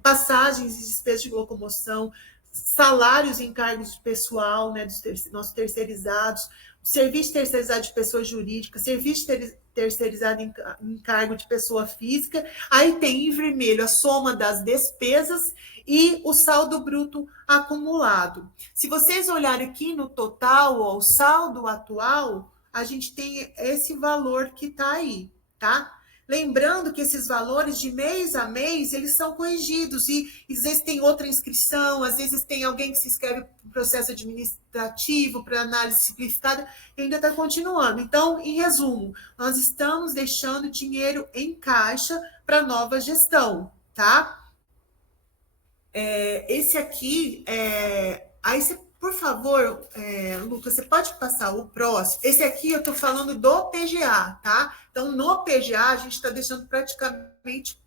passagens e despesas de locomoção, salários e encargos de pessoal, né, dos nossos terceirizados, serviço terceirizado de pessoa jurídica, serviço terceirizado em encargo de pessoa física. Aí tem em vermelho a soma das despesas e o saldo bruto acumulado. Se vocês olharem aqui no total, ó, o saldo atual, a gente tem esse valor que está aí, tá? Lembrando que esses valores de mês a mês, eles são corrigidos e às vezes tem outra inscrição, às vezes tem alguém que se inscreve para o processo administrativo, para análise simplificada, e ainda está continuando. Então, em resumo, nós estamos deixando dinheiro em caixa para nova gestão, tá? Esse aqui, aí você, por favor, Lucas, você pode passar o próximo? Esse aqui eu estou falando do PGA, tá? Então, no PGA, a gente está deixando praticamente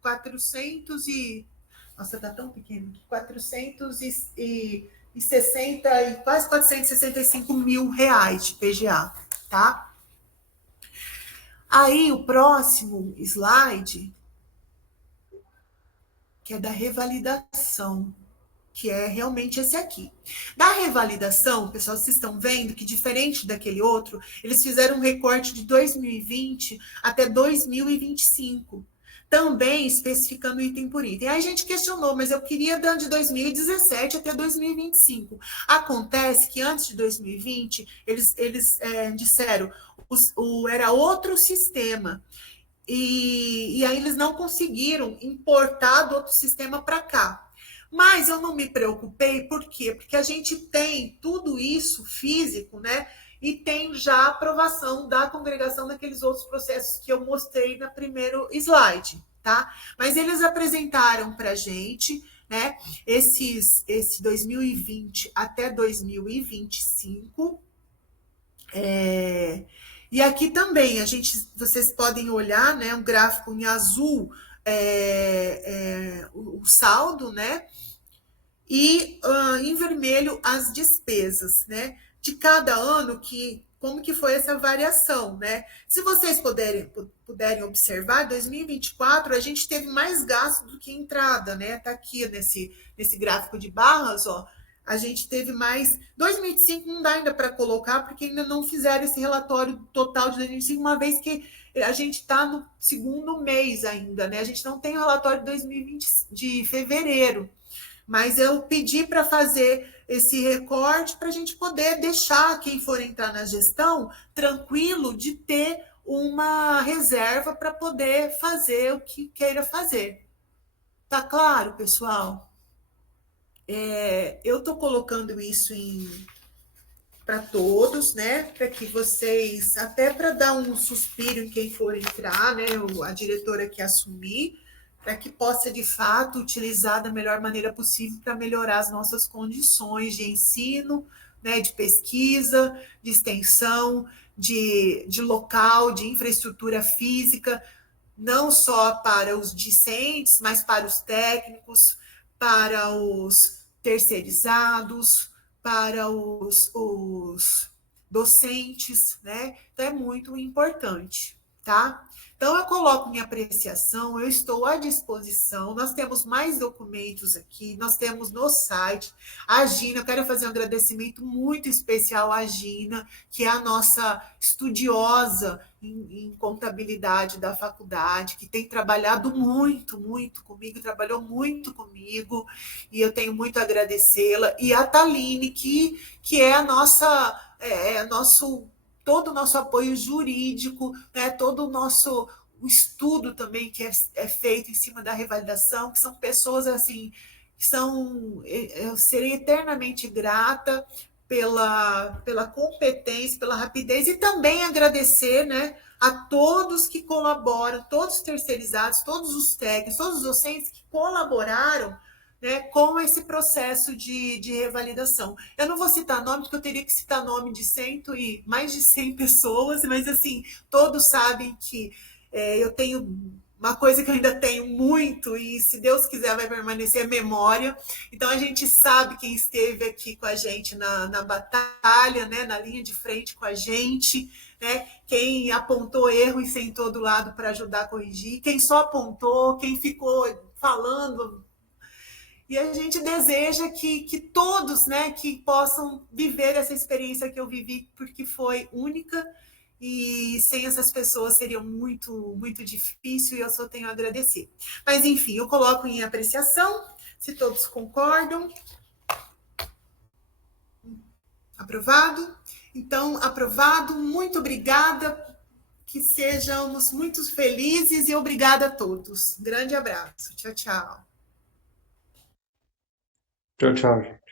400 e... Nossa, tá tão pequeno aqui. 460 e quase 465 mil reais de PGA, tá? Aí, o próximo slide, que é da revalidação, que é realmente esse aqui. Da revalidação, pessoal, vocês estão vendo que, diferente daquele outro, eles fizeram um recorte de 2020 até 2025, também especificando item por item. Aí a gente questionou, mas eu queria dar de 2017 até 2025. Acontece que antes de 2020, eles disseram era outro sistema. E aí eles não conseguiram importar do outro sistema para cá. Mas eu não me preocupei, por quê? Porque a gente tem tudo isso físico, né? E tem já a aprovação da congregação daqueles outros processos que eu mostrei no primeiro slide, tá? Mas eles apresentaram para a gente, né? Esse 2020 até 2025. E aqui também, vocês podem olhar, né, um gráfico em azul, o saldo, né, e em vermelho as despesas, né, de cada ano, como que foi essa variação, né? Se vocês puderem observar, 2024 a gente teve mais gasto do que entrada, né? Tá aqui nesse gráfico de barras, ó. A gente teve mais. 2025 não dá ainda para colocar, porque ainda não fizeram esse relatório total de 2025, uma vez que a gente está no segundo mês ainda, né? A gente não tem o relatório de 2020 de fevereiro. Mas eu pedi para fazer esse recorte para a gente poder deixar quem for entrar na gestão tranquilo de ter uma reserva para poder fazer o que queira fazer. Tá claro, pessoal? Eu estou colocando isso para todos, né? Para que vocês, até para dar um suspiro em quem for entrar, né? A diretora que assumir, para que possa, de fato, utilizar da melhor maneira possível para melhorar as nossas condições de ensino, né? De pesquisa, de extensão, de local, de infraestrutura física, não só para os discentes, mas para os técnicos, para os terceirizados, para os docentes, né? Então é muito importante, tá? Então eu coloco minha apreciação, eu estou à disposição, nós temos mais documentos aqui, nós temos no site, a Gina, eu quero fazer um agradecimento muito especial à Gina, que é a nossa estudiosa em contabilidade da faculdade, que tem trabalhado muito, muito comigo, trabalhou muito comigo, e eu tenho muito a agradecê-la, e a Taline, que é a nossa, todo o nosso apoio jurídico, né, todo o nosso o estudo também que é feito em cima da revalidação, que são pessoas assim, que são, eu serei eternamente grata pela competência, pela rapidez, e também agradecer, né, a todos que colaboram, todos os terceirizados, todos os técnicos, todos os docentes que colaboraram, né, com esse processo de revalidação. Eu não vou citar nome, porque eu teria que citar nome de mais de 100 pessoas, mas assim, todos sabem que eu tenho uma coisa que eu ainda tenho muito, e se Deus quiser vai permanecer, a memória. Então a gente sabe quem esteve aqui com a gente na batalha, né, na linha de frente com a gente, né, quem apontou erro e sentou do lado para ajudar a corrigir, quem só apontou, quem ficou falando. E a gente deseja que todos, né, que possam viver essa experiência que eu vivi, porque foi única, e sem essas pessoas seria muito, muito difícil, e eu só tenho a agradecer. Mas, enfim, eu coloco em apreciação, se todos concordam. Aprovado? Então, aprovado, muito obrigada, que sejamos muito felizes, e obrigada a todos. Grande abraço. Tchau, tchau. Tchau, tchau.